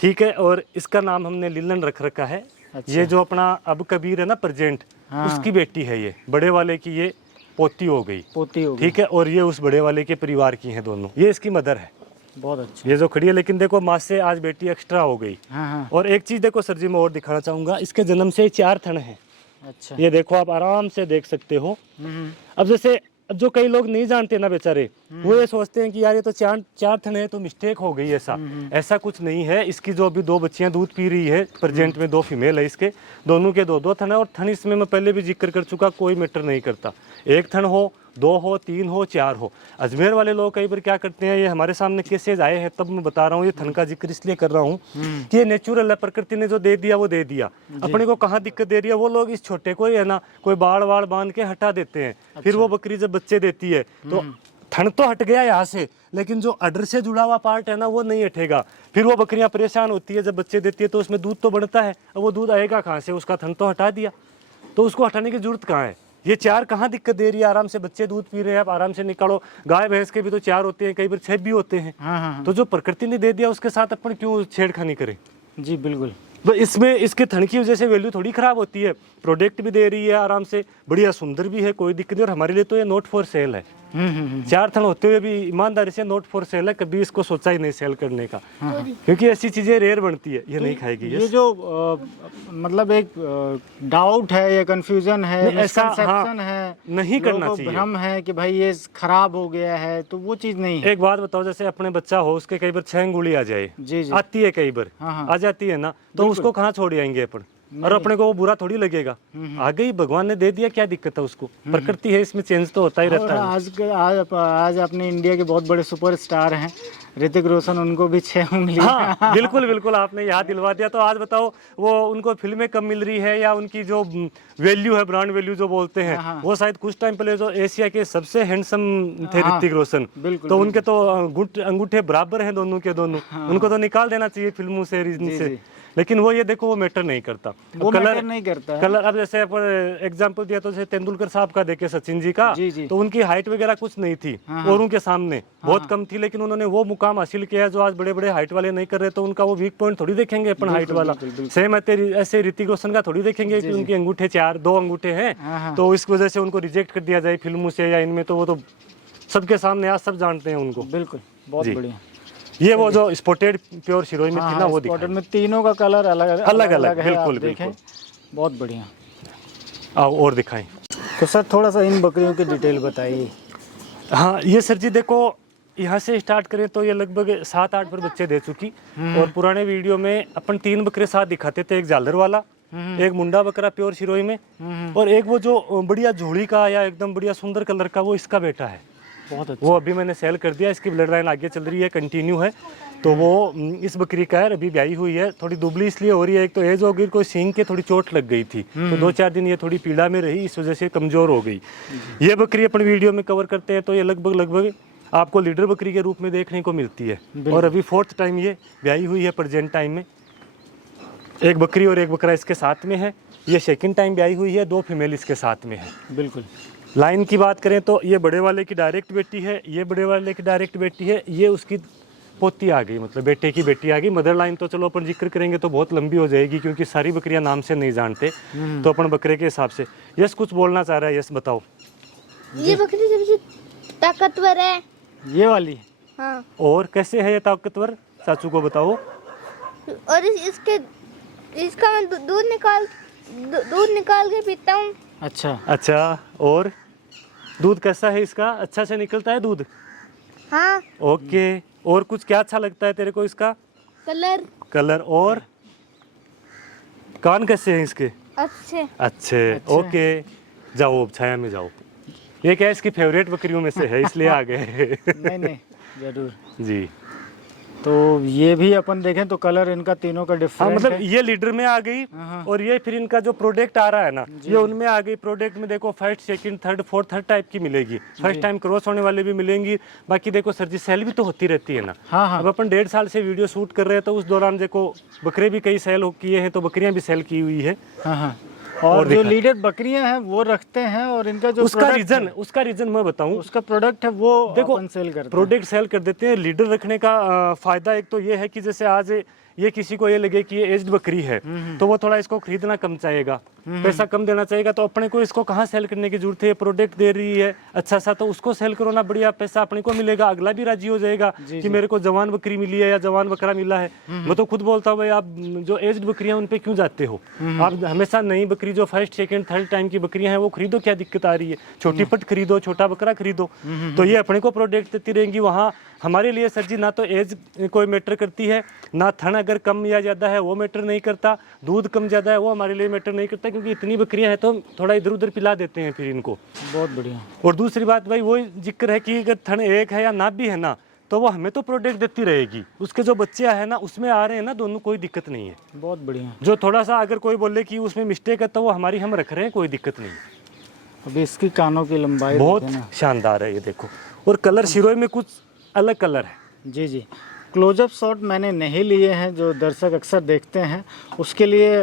ठीक है। और इसका नाम हमने लिलन रख रखा है। ये जो अपना अब कबीर है ना प्रेजेंट, उसकी बेटी है ये, बड़े वाले की ये पोती हो गई, पोती हो गई। ठीक है। और ये उस बड़े वाले के परिवार की हैं दोनों। ये इसकी मदर है, बहुत अच्छा। ये जो खड़ी है। लेकिन देखो माँ से आज बेटी एक्स्ट्रा हो गई। हाँ, और एक चीज देखो सर जी, मैं और दिखाना चाहूंगा, इसके जन्म से 4 थन है। अच्छा। ये देखो आप आराम से देख सकते हो। अब जैसे अब जो कई लोग नहीं जानते ना बेचारे, वो ये सोचते हैं कि यार ये तो 4 थन है तो मिस्टेक हो गई। ऐसा कुछ नहीं है। इसकी जो अभी 2 बच्चियां दूध पी रही है, प्रेजेंट में 2 फीमेल है इसके, दोनों के 2-2 थन है। और थन इसमें मैं पहले भी जिक्र कर चुका, कोई मैटर नहीं करता। 1 थन हो, 2 हो, 3 हो, 4 हो। अजमेर वाले लोग कई बार क्या करते हैं, ये हमारे सामने केसेज आए हैं, तब मैं बता रहा हूँ। ये थन का जिक्र इसलिए कर रहा हूँ कि ये नेचुरल है, प्रकृति ने जो दे दिया वो दे दिया। अपने को कहाँ दिक्कत दे रही है, वो लोग इस छोटे को ही है ना कोई बाड़ वाड़ बांध के हटा देते हैं। फिर वो बकरी जब बच्चे देती है तो थन तो हट गया यहाँ से, लेकिन जो अडर से जुड़ा हुआ पार्ट है ना वो नहीं हटेगा। फिर वो बकरियां परेशान होती है, जब बच्चे देती है तो उसमें दूध तो बढ़ता है, अब वो दूध आएगा कहाँ से, उसका थन तो हटा दिया, तो उसको हटाने की जरूरत कहाँ है। ये 4 कहाँ दिक्कत दे रही है, आराम से बच्चे दूध पी रहे हैं, आप आराम से निकालो। गाय भैंस के भी तो 4 होते हैं, कई बार 6 भी होते हैं। हाँ, तो जो प्रकृति ने दे दिया उसके साथ अपन क्यों छेड़खानी करें। जी बिल्कुल। तो इसमें इसके थन की वजह से वैल्यू थोड़ी खराब होती है। प्रोडक्ट भी दे रही है आराम से, बढ़िया सुंदर भी है, कोई दिक्कत नहीं। और हमारे लिए तो ये नॉट फॉर सेल है। 4 थन होते हुए भी ईमानदारी से नॉट फॉर सेल है, कभी इसको सोचा ही नहीं सेल करने का। क्योंकि ऐसी चीजें रेयर बनती है, ये नहीं खाएगी। ये जो मतलब एक डाउट है या कंफ्यूजन है, नहीं, ऐसा, मिसकंसेप्शन हाँ, है, नहीं करना लोगों को चाहिए। भ्रम है कि भाई ये खराब हो गया है, तो वो चीज नहीं है। एक बात बताओ, जैसे अपने बच्चा हो, उसके कई बार 6 अंगुली आ जाए, जी जी। आती है कई बार, हाँ, हाँ। आ जाती है ना, तो उसको कहाँ छोड़ आएंगे अपन। और अपने को वो बुरा थोड़ी लगेगा। आ गई, भगवान ने दे दिया, क्या दिक्कत है उसको, प्रकृति है, इसमें चेंज तो होता ही और रहता है। आज अपने इंडिया के बहुत बड़े सुपरस्टार हैं ऋतिक रोशन, उनको भी 6 उंगली। हाँ बिल्कुल बिल्कुल, आपने याद दिलवा दिया। तो आज बताओ वो उनको फिल्में कम मिल रही है या उनकी जो वैल्यू है, ब्रांड वैल्यू जो बोलते हैं, वो शायद कुछ टाइम पहले जो एशिया के सबसे हैंडसम थे ऋतिक रोशन, बिल्कुल, तो उनके तो अंगूठे बराबर हैं दोनों के दोनों। उनको तो निकाल देना चाहिए फिल्मों से, रीजन से। लेकिन वो ये देखो, वो मैटर नहीं करता, वो मैटर नहीं करता है। कलर। अब जैसे अपन एग्जांपल दिया तो जैसे तेंदुलकर साहब का देखे, सचिन जी का, जी। तो उनकी हाइट वगैरह कुछ नहीं थी औरों के सामने, बहुत कम थी, लेकिन उन्होंने वो मुकाम हासिल किया है जो आज बड़े बड़े हाइट वाले नहीं कर रहे। तो उनका वो वीक पॉइंट थोड़ी देखेंगे अपन, हाइट वाला। सेम ऐसे ऋतिक रोशन का थोड़ी देखेंगे कि उनके अंगूठे 2 अंगूठे हैं, तो इस वजह से उनको रिजेक्ट कर दिया जाए फिल्मों से या इनमें। तो वो तो सबके सामने आज सब जानते हैं उनको। बिल्कुल, बहुत बढ़िया। ये वो जो स्पॉटेड प्योर सिरोही में थी ना, वो स्पॉटेड में तीनों का कलर अलग अलग है, बिल्कुल आप देखें, बहुत बढ़िया। आओ और दिखाएं। तो सर थोड़ा सा इन बकरियों की डिटेल बताइए। हाँ ये सर जी देखो, यहाँ से स्टार्ट करें तो ये लगभग 7-8 पर बच्चे दे चुकी। और पुराने वीडियो में अपन 3 बकरे साथ दिखाते थे, एक झालर वाला, एक मुंडा बकरा प्योर सिरोही में, और एक वो जो बढ़िया झोड़ी का या एकदम बढ़िया सुंदर कलर का, वो इसका बेटा है। बहुत अच्छा। वो अभी मैंने सेल कर दिया, इसकी ब्लड लाइन आगे चल रही है, कंटिन्यू है। तो वो इस बकरी का है, अभी ब्याही हुई है, थोड़ी दुबली इसलिए हो रही है, एक तो एज हो गई, कोई सींग के थोड़ी चोट लग गई थी, तो 2-4 दिन ये थोड़ी पीड़ा में रही, इस वजह से कमजोर हो गई। ये बकरी अपन वीडियो में कवर करते हैं तो ये लगभग आपको लीडर बकरी के रूप में देखने को मिलती है। और अभी 4th टाइम ये ब्याही हुई है प्रेजेंट टाइम में। एक बकरी और एक बकरा इसके साथ में है। ये 2nd टाइम ब्याही हुई है, 2 फीमेल इसके साथ में है। बिल्कुल। लाइन की बात करें तो ये बड़े वाले की डायरेक्ट बेटी है, ये बड़े वाले की डायरेक्ट बेटी है, ये उसकी पोती आ गई, मतलब बेटे की बेटी आ गई। मदर लाइन तो चलो अपन जिक्र करेंगे तो बहुत लंबी हो जाएगी, क्योंकि सारी बकरियां नाम से नहीं जानते, तो अपन बकरे के हिसाब से। यस कुछ बोलना चाह रहा है, यस बताओ। ये बकरी सबसे ताकतवर है। ये वाली? हाँ। और कैसे है ये ताकतवर, चाचू को बताओ। और इसका मैं दूध निकाल के पीता हूँ। अच्छा, और दूध कैसा है इसका, अच्छा से निकलता है दूध? हाँ। ओके, और कुछ क्या अच्छा लगता है तेरे को इसका? कलर। और कान कैसे हैं इसके? अच्छे। ओके, जाओ अब छाया में जाओ। ये क्या इसकी फेवरेट बकरियों में से है, इसलिए आ गए। नहीं जरूर जी। तो ये भी अपन देखें तो कलर इनका तीनों का डिफरेंट मतलब है। ये लीडर में आ गई, और ये फिर इनका जो प्रोडक्ट आ रहा है ना, ये उनमें आ गई। प्रोडक्ट में देखो 1st, 2nd, 3rd, 4th हर टाइप की मिलेगी। 1st टाइम क्रॉस होने वाले भी मिलेंगी। बाकी देखो सर जी, सेल भी तो होती रहती है ना। हाँ। अब अपन 1.5 साल से वीडियो शूट कर रहे हैं, तो उस दौरान देखो बकरे भी कई सेल किए हैं, तो बकरियां भी सेल की हुई है। हाँ। और जो लीडर बकरियां हैं वो रखते हैं, और इनका जो उसका रीजन मैं बताऊं, उसका प्रोडक्ट है वो देखो अपन सेल करते हैं। प्रोडक्ट सेल कर देते हैं। लीडर रखने का फायदा एक तो ये है कि जैसे आज ये किसी को ये लगे कि ये एज्ड बकरी है, तो वो थोड़ा इसको खरीदना कम चाहेगा, पैसा कम देना चाहेगा। तो अपने को इसको कहाँ सेल करने की जरूरत है, ये प्रोडक्ट दे रही है अच्छा सा, तो उसको सेल करो ना, बढ़िया पैसा अपने को मिलेगा। अगला भी राजी हो जाएगा कि मेरे को जवान बकरी मिली है या जवान बकरा मिला है। मैं तो खुद बोलता हूँ भाई, आप जो एज्ड बकरियां उन पे क्यों जाते हो? आप हमेशा नई बकरी जो 1st, 2nd, 3rd टाइम की बकरियां हैं वो खरीदो, क्या दिक्कत आ रही है? छोटी पट खरीदो, छोटा बकरा खरीदो, तो ये अपने को प्रोडक्ट देती रहेंगी। वहाँ हमारे लिए सर जी ना तो एज कोई मैटर करती है, ना थन अगर कम या ज़्यादा है वो मैटर नहीं करता, दूध कम ज़्यादा है वो हमारे लिए मैटर नहीं करता, क्योंकि इतनी बकरियां हैं तो हम थोड़ा इधर उधर पिला देते हैं फिर इनको। बहुत बढ़िया। और दूसरी बात भाई वो जिक्र है कि अगर थन एक है या ना भी है ना, तो वो हमें तो प्रोडक्ट देती रहेगी। उसके जो बच्चे है ना उसमें आ रहे हैं ना दोनों, कोई दिक्कत नहीं है। बहुत बढ़िया। जो थोड़ा सा अगर कोई बोले कि उसमें मिस्टेक है तो वो हमारी हम रख रहे हैं, कोई दिक्कत नहीं है। अभी इसकी कानों की लंबाई बहुत शानदार है ये देखो, और कलर सिरोही में कुछ अलग कलर है। जी। क्लोजअप शॉट मैंने नहीं लिए हैं, जो दर्शक अक्सर देखते हैं। उसके लिए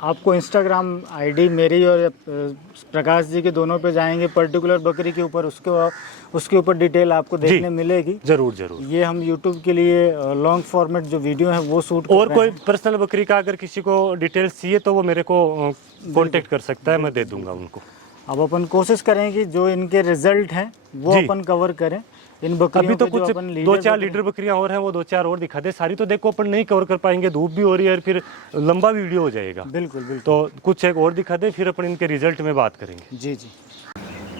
आपको इंस्टाग्राम आईडी मेरी और प्रकाश जी के दोनों पे जाएंगे, पर्टिकुलर बकरी के ऊपर उसके ऊपर डिटेल आपको देखने मिलेगी। जरूर। ये हम यूट्यूब के लिए लॉन्ग फॉर्मेट जो वीडियो है वो शूट कर और रहे कोई हैं। पर्सनल बकरी का अगर किसी को डिटेल्स चाहिए तो वो मेरे को कांटेक्ट कर सकता है, मैं दे दूंगा उनको। अब अपन कोशिश करें कि जो इनके रिजल्ट हैं वो अपन कवर करें। इन बकरियों अभी तो के जो कुछ अपन 2-4 लीटर बकरियां और हैं, वो 2-4 और दिखा दे। सारी तो देखो अपन नहीं कवर कर पाएंगे, धूप भी हो रही है और फिर लंबा वीडियो हो जाएगा। बिल्कुल। तो कुछ एक और दिखा दे, फिर अपन इनके रिजल्ट में बात करेंगे। जी।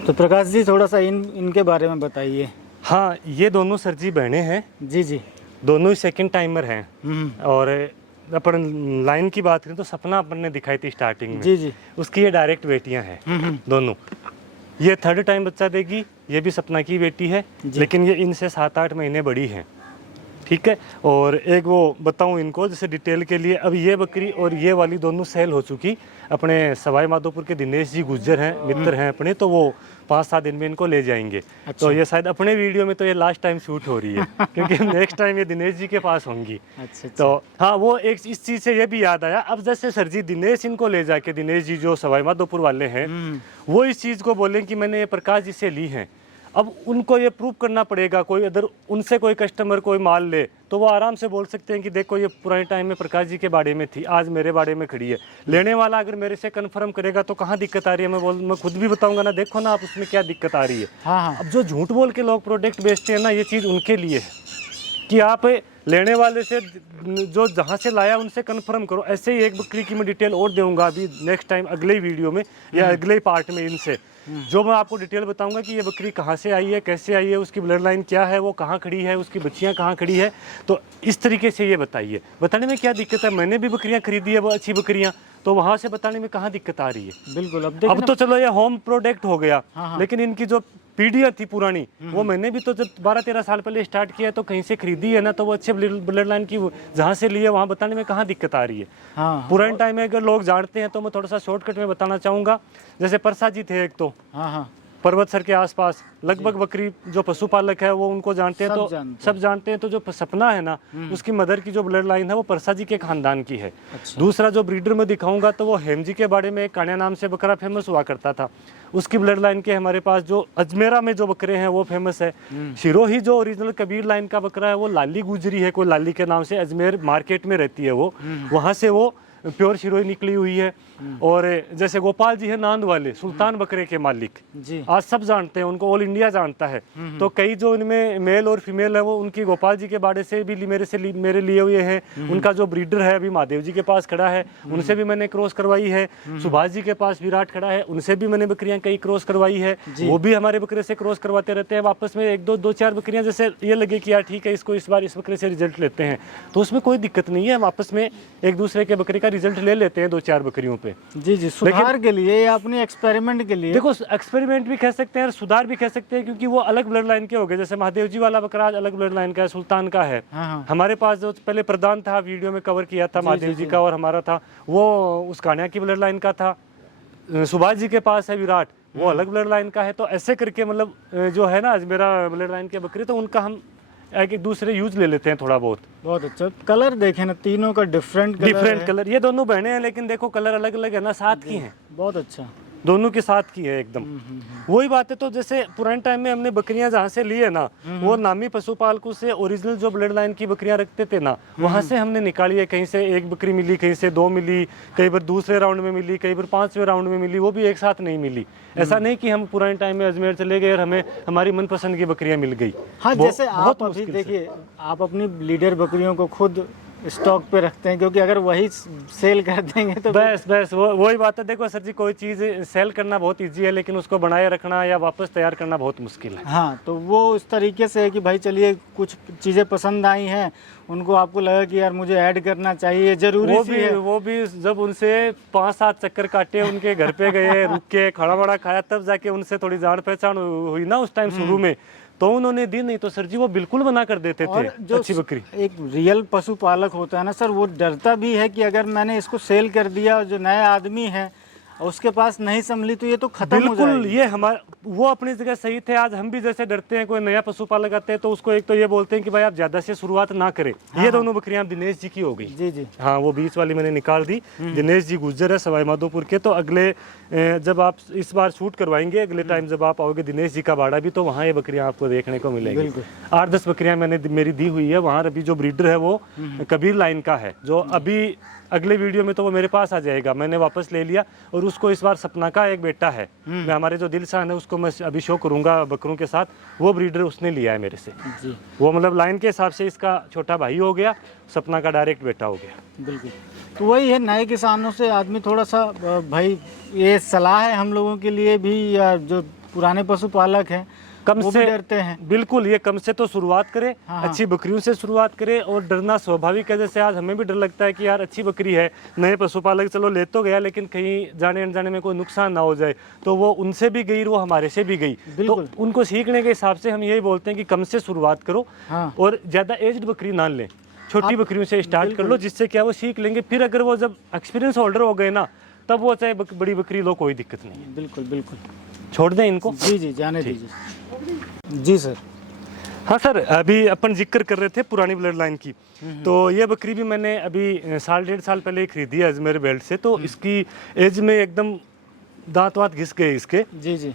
तो प्रकाश जी थोड़ा सा इनके बारे में बताइए। हाँ, ये दोनों सर जी बहने हैं। जी। दोनों ही 2nd टाइमर हैं, और अपन लाइन की बात करें तो सपना अपन ने दिखाई थी स्टार्टिंग में, जी जी। उसकी ये डायरेक्ट बेटियां हैं दोनों। ये थर्ड टाइम बच्चा देगी, ये भी सपना की बेटी है, लेकिन ये इनसे 7-8 महीने बड़ी हैं, ठीक है। और एक वो बताऊं इनको जैसे डिटेल के लिए, अब ये बकरी और ये वाली दोनों सेल हो चुकी। अपने सवाई माधोपुर के दिनेश जी गुज्जर हैं, मित्र हैं अपने, तो वो 5-7 दिन में इनको ले जाएंगे। अच्छा। तो ये शायद अपने वीडियो में तो ये लास्ट टाइम शूट हो रही है क्योंकि नेक्स्ट टाइम ये दिनेश जी के पास होंगी। अच्छा। तो हाँ, वो एक इस चीज़ से ये भी याद आया, अब जैसे सर जी दिनेश इनको ले जाके, दिनेश जी जो सवाई माधोपुर वाले हैं, वो इस चीज़ को बोलें कि मैंने ये प्रकाश जी से ली हैं। अब उनको ये प्रूव करना पड़ेगा, कोई अगर उनसे कोई कस्टमर कोई माल ले तो वो आराम से बोल सकते हैं कि देखो ये पुराने टाइम में प्रकाश जी के बाड़े में थी, आज मेरे बाड़े में खड़ी है। लेने वाला अगर मेरे से कंफर्म करेगा तो कहाँ दिक्कत आ रही है, मैं खुद भी बताऊंगा ना, देखो ना आप उसमें क्या दिक्कत आ रही है। हाँ। अब जो झूठ बोल के लोग प्रोडक्ट बेचते हैं ना, ये चीज़ उनके लिए है कि आप लेने वाले से जो जहाँ से लाया उनसे कंफर्म करो। ऐसे ही एक बकरी की मैं डिटेल और दूंगा अभी नेक्स्ट टाइम अगले वीडियो में या अगले पार्ट में, इनसे जो मैं आपको डिटेल बताऊंगा कि ये बकरी कहाँ से आई है, कैसे आई है, उसकी ब्लड लाइन क्या है, वो कहाँ खड़ी है, उसकी बच्चियाँ कहाँ खड़ी है। तो इस तरीके से ये बताइए, बताने में क्या दिक्कत है। मैंने भी बकरियाँ खरीदी है, वो अच्छी बकरियाँ, तो वहाँ से बताने में कहाँ दिक्कत आ रही है। बिल्कुल। अब तो चलो ये होम प्रोडक्ट हो गया, हाँ। लेकिन इनकी जो पीढ़ियाँ थी पुरानी, वो मैंने भी तो जब 12-13 साल पहले स्टार्ट किया तो कहीं से खरीदी है ना, तो वो अच्छे ब्लड लाइन की जहाँ से लिए वहाँ बताने में कहाँ दिक्कत आ रही है। हाँ। पुराने टाइम में अगर लोग जानते हैं तो मैं थोड़ा सा शॉर्टकट में बताना चाहूँगा। जैसे परसा जी थे एक, तो हाँ। पर्वत सर के आसपास लगभग बकरी जो पशुपालक है वो उनको जानते हैं, तो सब जानते हैं। तो जो सपना है ना, उसकी मदर की जो ब्लड लाइन है वो परसा जी के खानदान की है। अच्छा। दूसरा जो ब्रीडर में दिखाऊंगा तो वो हेम जी के बारे में एक कान्या नाम से बकरा फेमस हुआ करता था, उसकी ब्लड लाइन के हमारे पास जो अजमेरा में जो बकरे हैं वो फेमस है। शिरोही जो ओरिजिनल कबीर लाइन का बकरा है वो लाली गुजरी है, कोई लाली के नाम से अजमेर मार्केट में रहती है वो, वहाँ से वो प्योर शिरोही निकली हुई है। और जैसे गोपाल जी है नांद वाले, सुल्तान बकरे के मालिक जी, आज सब जानते हैं उनको, ऑल इंडिया जानता है। तो कई जो इनमें मेल और फीमेल है वो उनकी गोपाल जी के बाड़े से भी मेरे लिए हुए हैं। उनका जो ब्रीडर है अभी महादेव जी के पास खड़ा है, उनसे भी मैंने क्रॉस करवाई है। सुभाष जी के पास विराट खड़ा है, उनसे भी मैंने बकरियां कई क्रॉस करवाई है, वो भी हमारे बकरे से क्रॉस करवाते रहते हैं। आपस में 1-2-4 बकरियां जैसे ये लगे कि यार ठीक है इसको इस बार इस बकरे से रिजल्ट लेते हैं, तो उसमें कोई दिक्कत नहीं है, हम आपस में एक दूसरे के बकरे का रिजल्ट ले लेते हैं 2-4 बकरियों पे। जी जी, सुधार के लिए या अपने एक्सपेरिमेंट के लिए। देखो एक्सपेरिमेंट भी कह सकते हैं और सुधार भी कह सकते हैं, क्योंकि वो अलग ब्लड लाइन के हो गए। जैसे महादेव जी वाला बकरा अलग ब्लड लाइन का है, सुल्तान का है। हाँ। हमारे पास जो पहले प्रधान था, वीडियो में कवर किया था महादेव जी का और हमारा था, वो उस कान्या की ब्लड लाइन का था। सुभाष जी के पास है विराट, वो अलग ब्लड लाइन का है। तो ऐसे करके मतलब जो है ना मेरा ब्लड लाइन के बकरे, तो उनका हम एक दूसरे यूज ले लेते हैं थोड़ा बहुत। बहुत अच्छा। कलर देखें ना, तीनों का डिफरेंट कलर, ये दोनों बहने हैं लेकिन देखो कलर अलग अलग है ना, साथ की हैं। बहुत अच्छा, दोनों के साथ की है एकदम। वही बात है। तो जैसे पुराने टाइम में हमने बकरियां जहाँ से ली है ना, वो नामी पशुपालकों से ओरिजिनल जो ब्लड लाइन की बकरियां रखते थे ना, वहाँ से हमने निकाली है। कहीं से एक बकरी मिली, कहीं से 2 मिली, कई बार दूसरे राउंड में मिली, कई बार 5वें राउंड में मिली, वो भी एक साथ नहीं मिली। ऐसा नहीं कि हम पुराने टाइम में अजमेर चले गए और हमें हमारी मनपसंद की बकरियां मिल गई। हाँ, जैसे आप अभी देखिए, आप अपनी लीडर बकरियों को खुद स्टॉक पे रखते हैं, क्योंकि अगर वही सेल कर देंगे तो बस वही बात है। देखो सर जी, कोई चीज़ सेल करना बहुत इजी है, लेकिन उसको बनाए रखना या वापस तैयार करना बहुत मुश्किल है। हाँ, तो वो इस तरीके से है कि भाई चलिए कुछ चीज़ें पसंद आई हैं, उनको आपको लगा कि यार मुझे ऐड करना चाहिए, जरूरी वो भी जब उनसे 5-7 चक्कर काटे, उनके घर पे गए, रुक के खड़ा बड़ा खाया, तब जाके उनसे थोड़ी जान पहचान हुई ना उस टाइम शुरू में, तो उन्होंने दी। नहीं तो सर जी वो बिल्कुल मना कर देते थे। जो अच्छी बकरी, एक रियल पशुपालक होता है ना सर, वो डरता भी है कि अगर मैंने इसको सेल कर दिया, जो नया आदमी है उसके पास नहीं संभली तो ये तो खत्म हो जाएगी। बिल्कुल, ये हमारा वो अपनी जगह सही थे। आज हम भी जैसे डरते हैं, कोई नया पशुपालक आते हैं तो उसको एक तो ये बोलते हैं कि भाई आप ज्यादा से शुरुआत ना करें। ये दोनों बकरियां दिनेश जी की हो गई। जी जी, हाँ, वो बीच वाली मैंने निकाल दी। दिनेश जी गुज्जर है सवाई माधोपुर के। तो अगले जब आप इस बार शूट करवाएंगे, अगले टाइम जब आप आओगे दिनेश जी का बाड़ा भी, तो वहाँ ये बकरियां आपको देखने को मिलेंगी। 8-10 बकरियां मैंने मेरी दी हुई है वहाँ। अभी जो ब्रीडर है वो कबीर लाइन का है, जो अभी अगले वीडियो में तो वो मेरे पास आ जाएगा, मैंने वापस ले लिया। और उसको इस बार सपना का एक बेटा है, मैं हमारे जो दिलशान है उसको मैं अभी शो करूंगा बकरों के साथ। वो ब्रीडर उसने लिया है मेरे से जी। वो मतलब लाइन के हिसाब से इसका छोटा भाई हो गया, सपना का डायरेक्ट बेटा हो गया। बिल्कुल। तो वही है, नए किसानों से आदमी थोड़ा सा भाई, ये सलाह है हम लोगों के लिए भी, या जो पुराने पशुपालक हैं, कम वो से भी डरते हैं। बिल्कुल, ये कम से तो शुरुआत करे, हाँ। अच्छी बकरियों से शुरुआत करे, और डरना स्वाभाविक है। जैसे आज हमें भी डर लगता है कि यार अच्छी बकरी है, नए पशुपालक चलो ले तो गया, लेकिन कहीं जाने अनजाने में कोई नुकसान ना हो जाए, तो वो उनसे भी गई, वो हमारे से भी गई। तो बिल्कुल। उनको सीखने के हिसाब से हम यही बोलते हैं कि कम से शुरुआत करो, हाँ। और ज़्यादा एज्ड बकरी ना लें, छोटी बकरियों से स्टार्ट कर लो, जिससे क्या वो सीख लेंगे। फिर अगर वो जब एक्सपीरियंस होल्डर हो गए ना, तब वो चाहे बड़ी बकरी लो, कोई दिक्कत नहीं है। बिल्कुल बिल्कुल। छोड़ दें इनको। जी जी, जाने दीजिए। जी सर। हाँ सर, अभी अपन जिक्र कर रहे थे पुरानी ब्लड लाइन की, तो ये बकरी भी मैंने अभी साल 1.5 साल पहले खरीदी है अजमेर बेल्ट से। तो इसकी एज में एकदम दांत वात घिस गए इसके। जी जी।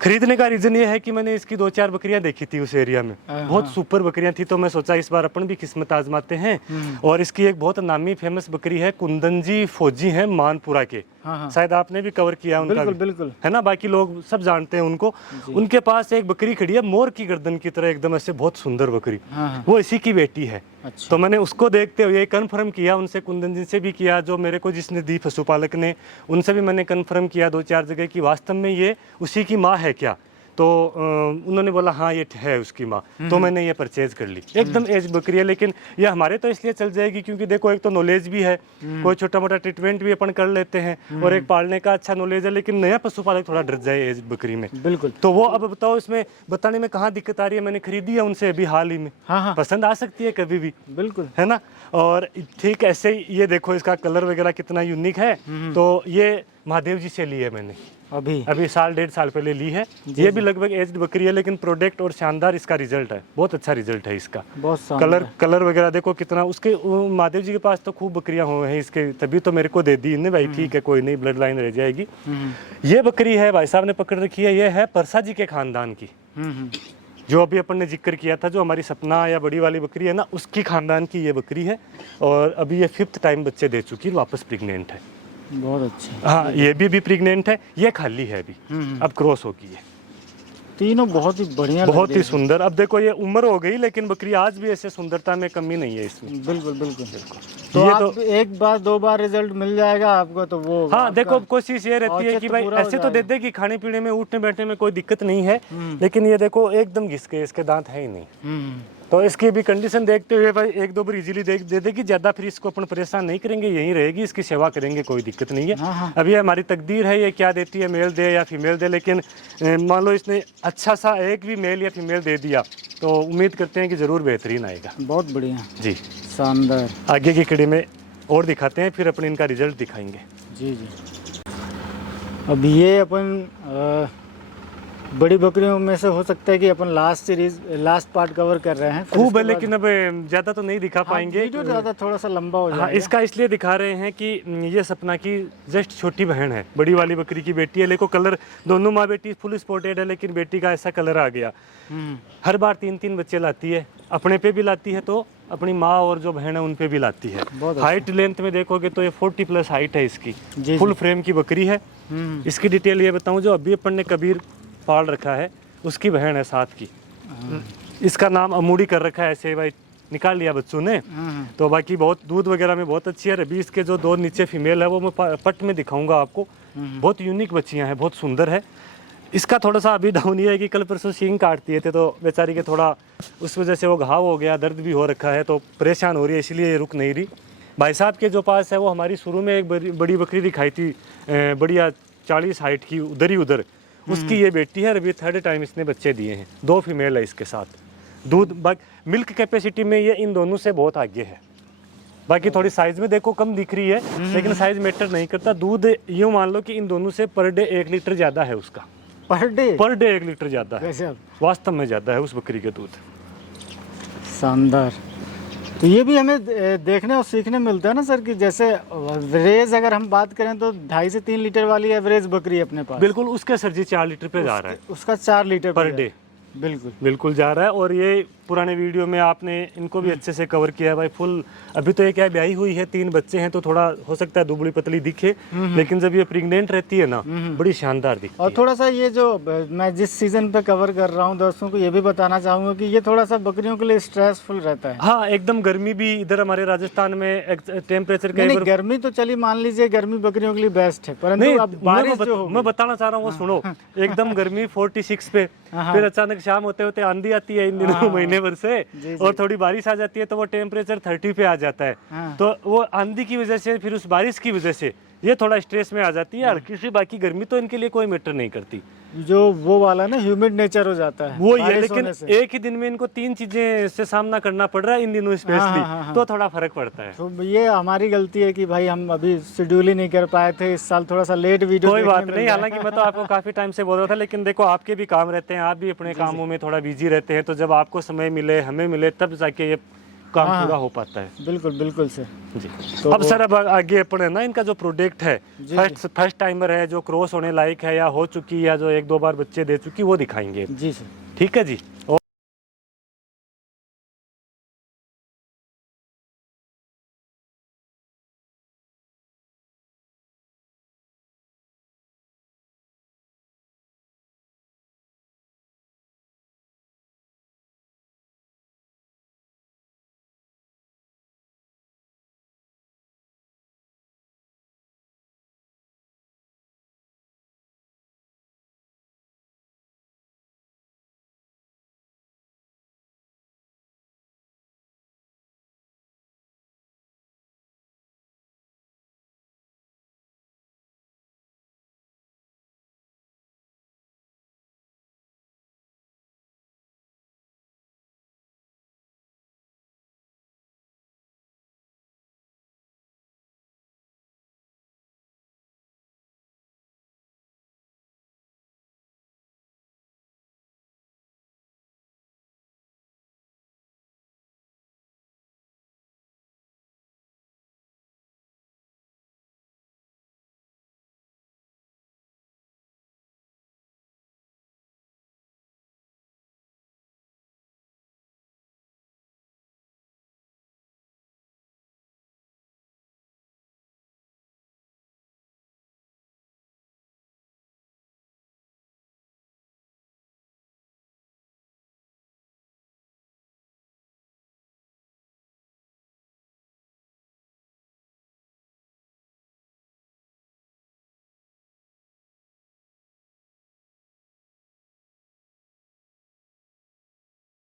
खरीदने का रीजन ये है कि मैंने इसकी 2-4 बकरियां देखी थी उस एरिया में, बहुत सुपर बकरियां थी, तो मैं सोचा इस बार अपन भी किस्मत आजमाते हैं। और इसकी एक बहुत नामी फेमस बकरी है, कुंदन जी फौजी हैं मानपुरा के। हाँ। शायद आपने भी कवर किया उनका बिल्कुल भी, बिल्कुल। है ना, बाकी लोग सब जानते हैं उनको। उनके पास एक बकरी खड़ी है, मोर की गर्दन की तरह एकदम ऐसे, बहुत सुंदर बकरी। हाँ। वो इसी की बेटी है। अच्छा। तो मैंने उसको देखते हुए कंफर्म किया उनसे, कुंदन जी से भी किया, जो मेरे को जिसने दी पशुपालक ने, उनसे भी मैंने कंफर्म किया 2-4 जगह कि वास्तव में ये उसी की माँ है क्या। तो उन्होंने बोला हाँ ये है उसकी माँ। तो मैंने ये परचेज कर ली। एकदम एज बकरी है, लेकिन ये हमारे तो इसलिए चल जाएगी क्योंकि देखो एक तो नॉलेज भी है, कोई छोटा मोटा ट्रीटमेंट भी अपन कर लेते हैं, और एक पालने का अच्छा नॉलेज है। लेकिन नया पशुपालक थोड़ा डर जाए एज बकरी में। बिल्कुल। तो वो अब बताओ इसमें बताने में कहाँ दिक्कत आ रही है। मैंने खरीदी है उनसे अभी हाल ही में। हाँ। पसंद आ सकती है कभी भी, बिल्कुल, है ना। और ठीक ऐसे ही ये देखो इसका कलर वगैरह कितना यूनिक है। तो ये महादेव जी से ली है मैंने, अभी साल 1.5 साल पहले ली है। ये भी लगभग एज्ड बकरी है, लेकिन प्रोडक्ट और शानदार इसका रिजल्ट है, बहुत अच्छा रिजल्ट है इसका। बहुत कलर वगैरह देखो कितना उसके। महादेव जी के पास तो खूब बकरियां हुए हैं इसके, तभी तो मेरे को दे दी इन्हें, भाई ठीक है कोई नहीं, ब्लड लाइन रह जाएगी। ये बकरी है भाई साहब ने पकड़ रखी है, ये है परसा जी के खानदान की, जो अभी अपन ने जिक्र किया था, जो हमारी सपना या बड़ी वाली बकरी है ना, उसकी खानदान की ये बकरी है। और अभी ये 5th टाइम बच्चे दे चुकी है, वापस प्रेग्नेंट है। बहुत अच्छा। हाँ, ये भी प्रेग्नेंट है, ये खाली है अभी, अब क्रॉस होगी है। तीनों बहुत ही बढ़िया, बहुत ही सुंदर। अब देखो ये उम्र हो गई, लेकिन बकरी आज भी ऐसे सुंदरता में कमी नहीं है इसमें। बिल्कुल बिल्कुल। तो ये आप एक बार 2 बार रिजल्ट मिल जाएगा आपको, तो वो हाँ देखो अब कोशिश ये रहती है कि भाई ऐसे तो दे दे कि खाने पीने में उठने बैठने में कोई दिक्कत नहीं है, लेकिन ये देखो एकदम घिस के, इसके दांत है ही नहीं। तो इसकी भी कंडीशन देखते हुए भाई 1-2 बार इजीली दे देगी, ज्यादा फिर इसको अपन परेशान नहीं करेंगे, यहीं रहेगी, इसकी सेवा करेंगे, कोई दिक्कत नहीं है। अभी हमारी तकदीर है ये क्या देती है, मेल दे या फीमेल दे, लेकिन मान लो इसने अच्छा सा एक भी मेल या फीमेल दे दिया तो उम्मीद करते हैं कि जरूर बेहतरीन आएगा। बहुत बढ़िया जी, शानदार। आगे की कड़ी में और दिखाते हैं, फिर अपन इनका रिजल्ट दिखाएंगे। जी जी। अब ये अपन बड़ी बकरियों में से हो सकता है कि अपन लास्ट पार्ट कवर कर रहे हैं खूब है, लेकिन अब ज्यादा तो नहीं दिखा पाएंगे। वीडियो ज़्यादा थोड़ा सा लंबा हो जाएगा। हाँ, इसका इसलिए दिखा रहे हैं कि ये सपना की जस्ट छोटी बहन है, बड़ी वाली बकरी की बेटी है। देखो कलर दोनों माँ बेटी फुल स्पॉटेड है, लेकिन बेटी का ऐसा कलर आ गया। हर बार 3-3 बच्चे लाती है, अपने पे भी लाती है, तो अपनी माँ और जो बहन है उन पे भी लाती है। हाइट लेंथ में देखोगे तो ये 40+ हाइट है इसकी, फुल फ्रेम की बकरी है। इसकी डिटेल ये बताऊँ, जो अभी अपन ने कबीर पाल रखा है उसकी बहन है साथ की, इसका नाम अमूडी कर रखा है, ऐसे भाई निकाल लिया बच्चों ने। तो बाकी बहुत दूध वगैरह में बहुत अच्छी है। अभी इसके जो 2 नीचे फीमेल है वो मैं पट में दिखाऊंगा आपको, बहुत यूनिक बच्चियां हैं, बहुत सुंदर है। इसका थोड़ा सा अभी डाउन ये है कि कल परसों सींग काट दिए थे, तो बेचारी के थोड़ा उस वजह से वो घाव हो गया, दर्द भी हो रखा है, तो परेशान हो रही है, इसलिए रुक नहीं रही। भाई साहब के जो पास है वो हमारी शुरू में एक बड़ी बकरी दिखाई थी, बढ़िया 40 हाइट की, उधर उसकी ये बेटी है। अभी 3rd टाइम इसने बच्चे दिए हैं, 2 फीमेल है इसके साथ। दूध मिल्क कैपेसिटी में ये इन दोनों से बहुत आगे है। बाकी थोड़ी साइज में देखो कम दिख रही है, लेकिन साइज मैटर नहीं करता। दूध यूँ मान लो कि इन दोनों से पर डे 1 लीटर ज्यादा है उसका, पर डे 1 लीटर ज्यादा है, वास्तव में ज्यादा है उस बकरी के दूध। शानदार। तो ये भी हमें देखने और सीखने मिलता है ना सर, कि जैसे एवरेज अगर हम बात करें तो 2.5 से 3 लीटर वाली एवरेज बकरी है अपने पास। बिल्कुल, उसके सर जी 4 लीटर पे जा रहा है, उसका 4 लीटर पर डे बिल्कुल बिल्कुल जा रहा है। और ये पुराने वीडियो में आपने इनको भी अच्छे से कवर किया है भाई फुल। अभी तो ये क्या है, ब्याही हुई है, 3 बच्चे हैं, तो थोड़ा हो सकता है दुबली पतली दिखे, लेकिन जब ये प्रेग्नेंट रहती है ना बड़ी शानदार दिखती और है। थोड़ा सा ये जो मैं जिस सीजन पे कवर कर रहा हूँ दोस्तों को ये भी बताना चाहूंगा कि ये थोड़ा सा बकरियों के लिए स्ट्रेसफुल रहता है। हाँ एकदम गर्मी भी इधर हमारे राजस्थान में टेम्परेचर नहीं, का गर्मी तो चलिए मान लीजिए गर्मी बकरियों के लिए बेस्ट है, नहीं, परंतु अब बारिश जो होगी। मैं बताना चाह रहा हूँ वो सुनो। एकदम गर्मी 46 पे, फिर अचानक शाम होते होते आंधी आती है इन दिनों महीने भर से, और थोड़ी बारिश आ जाती है तो वो टेम्परेचर 30 पे आ जाता है। तो वो आंधी की वजह से फिर उस बारिश की वजह से ये थोड़ा स्ट्रेस में आ जाती है हल्की सी, बाकी गर्मी तो इनके लिए कोई मैटर नहीं करती। जो वो वाला ना ह्यूमिड नेचर हो जाता है वो ये, बारिश लेकिन होने से। एक ही दिन में इनको 3 चीजें से सामना करना पड़ रहा है इन दिनों स्पेशली, तो थोड़ा फर्क पड़ता है। तो ये हमारी गलती है कि भाई हम अभी शेड्यूल ही नहीं कर पाए थे इस साल, थोड़ा सा लेट वीडियो कोई देखने बात मिल नहीं, रहा है। हालांकि मैं तो आपको काफी टाइम से बोल रहा था, लेकिन देखो आपके भी काम रहते हैं, आप भी अपने कामों में थोड़ा बिजी रहते हैं, तो जब आपको समय मिले हमें मिले तब जाके ये काम पूरा हो पाता है। बिल्कुल बिल्कुल सर। जी तो अब सर अब आगे अपन है ना इनका जो प्रोडक्ट है फर्स्ट टाइमर है, जो क्रॉस होने लायक है या हो चुकी है या जो 1-2 बार बच्चे दे चुकी, वो दिखाएंगे। जी सर। ठीक है जी।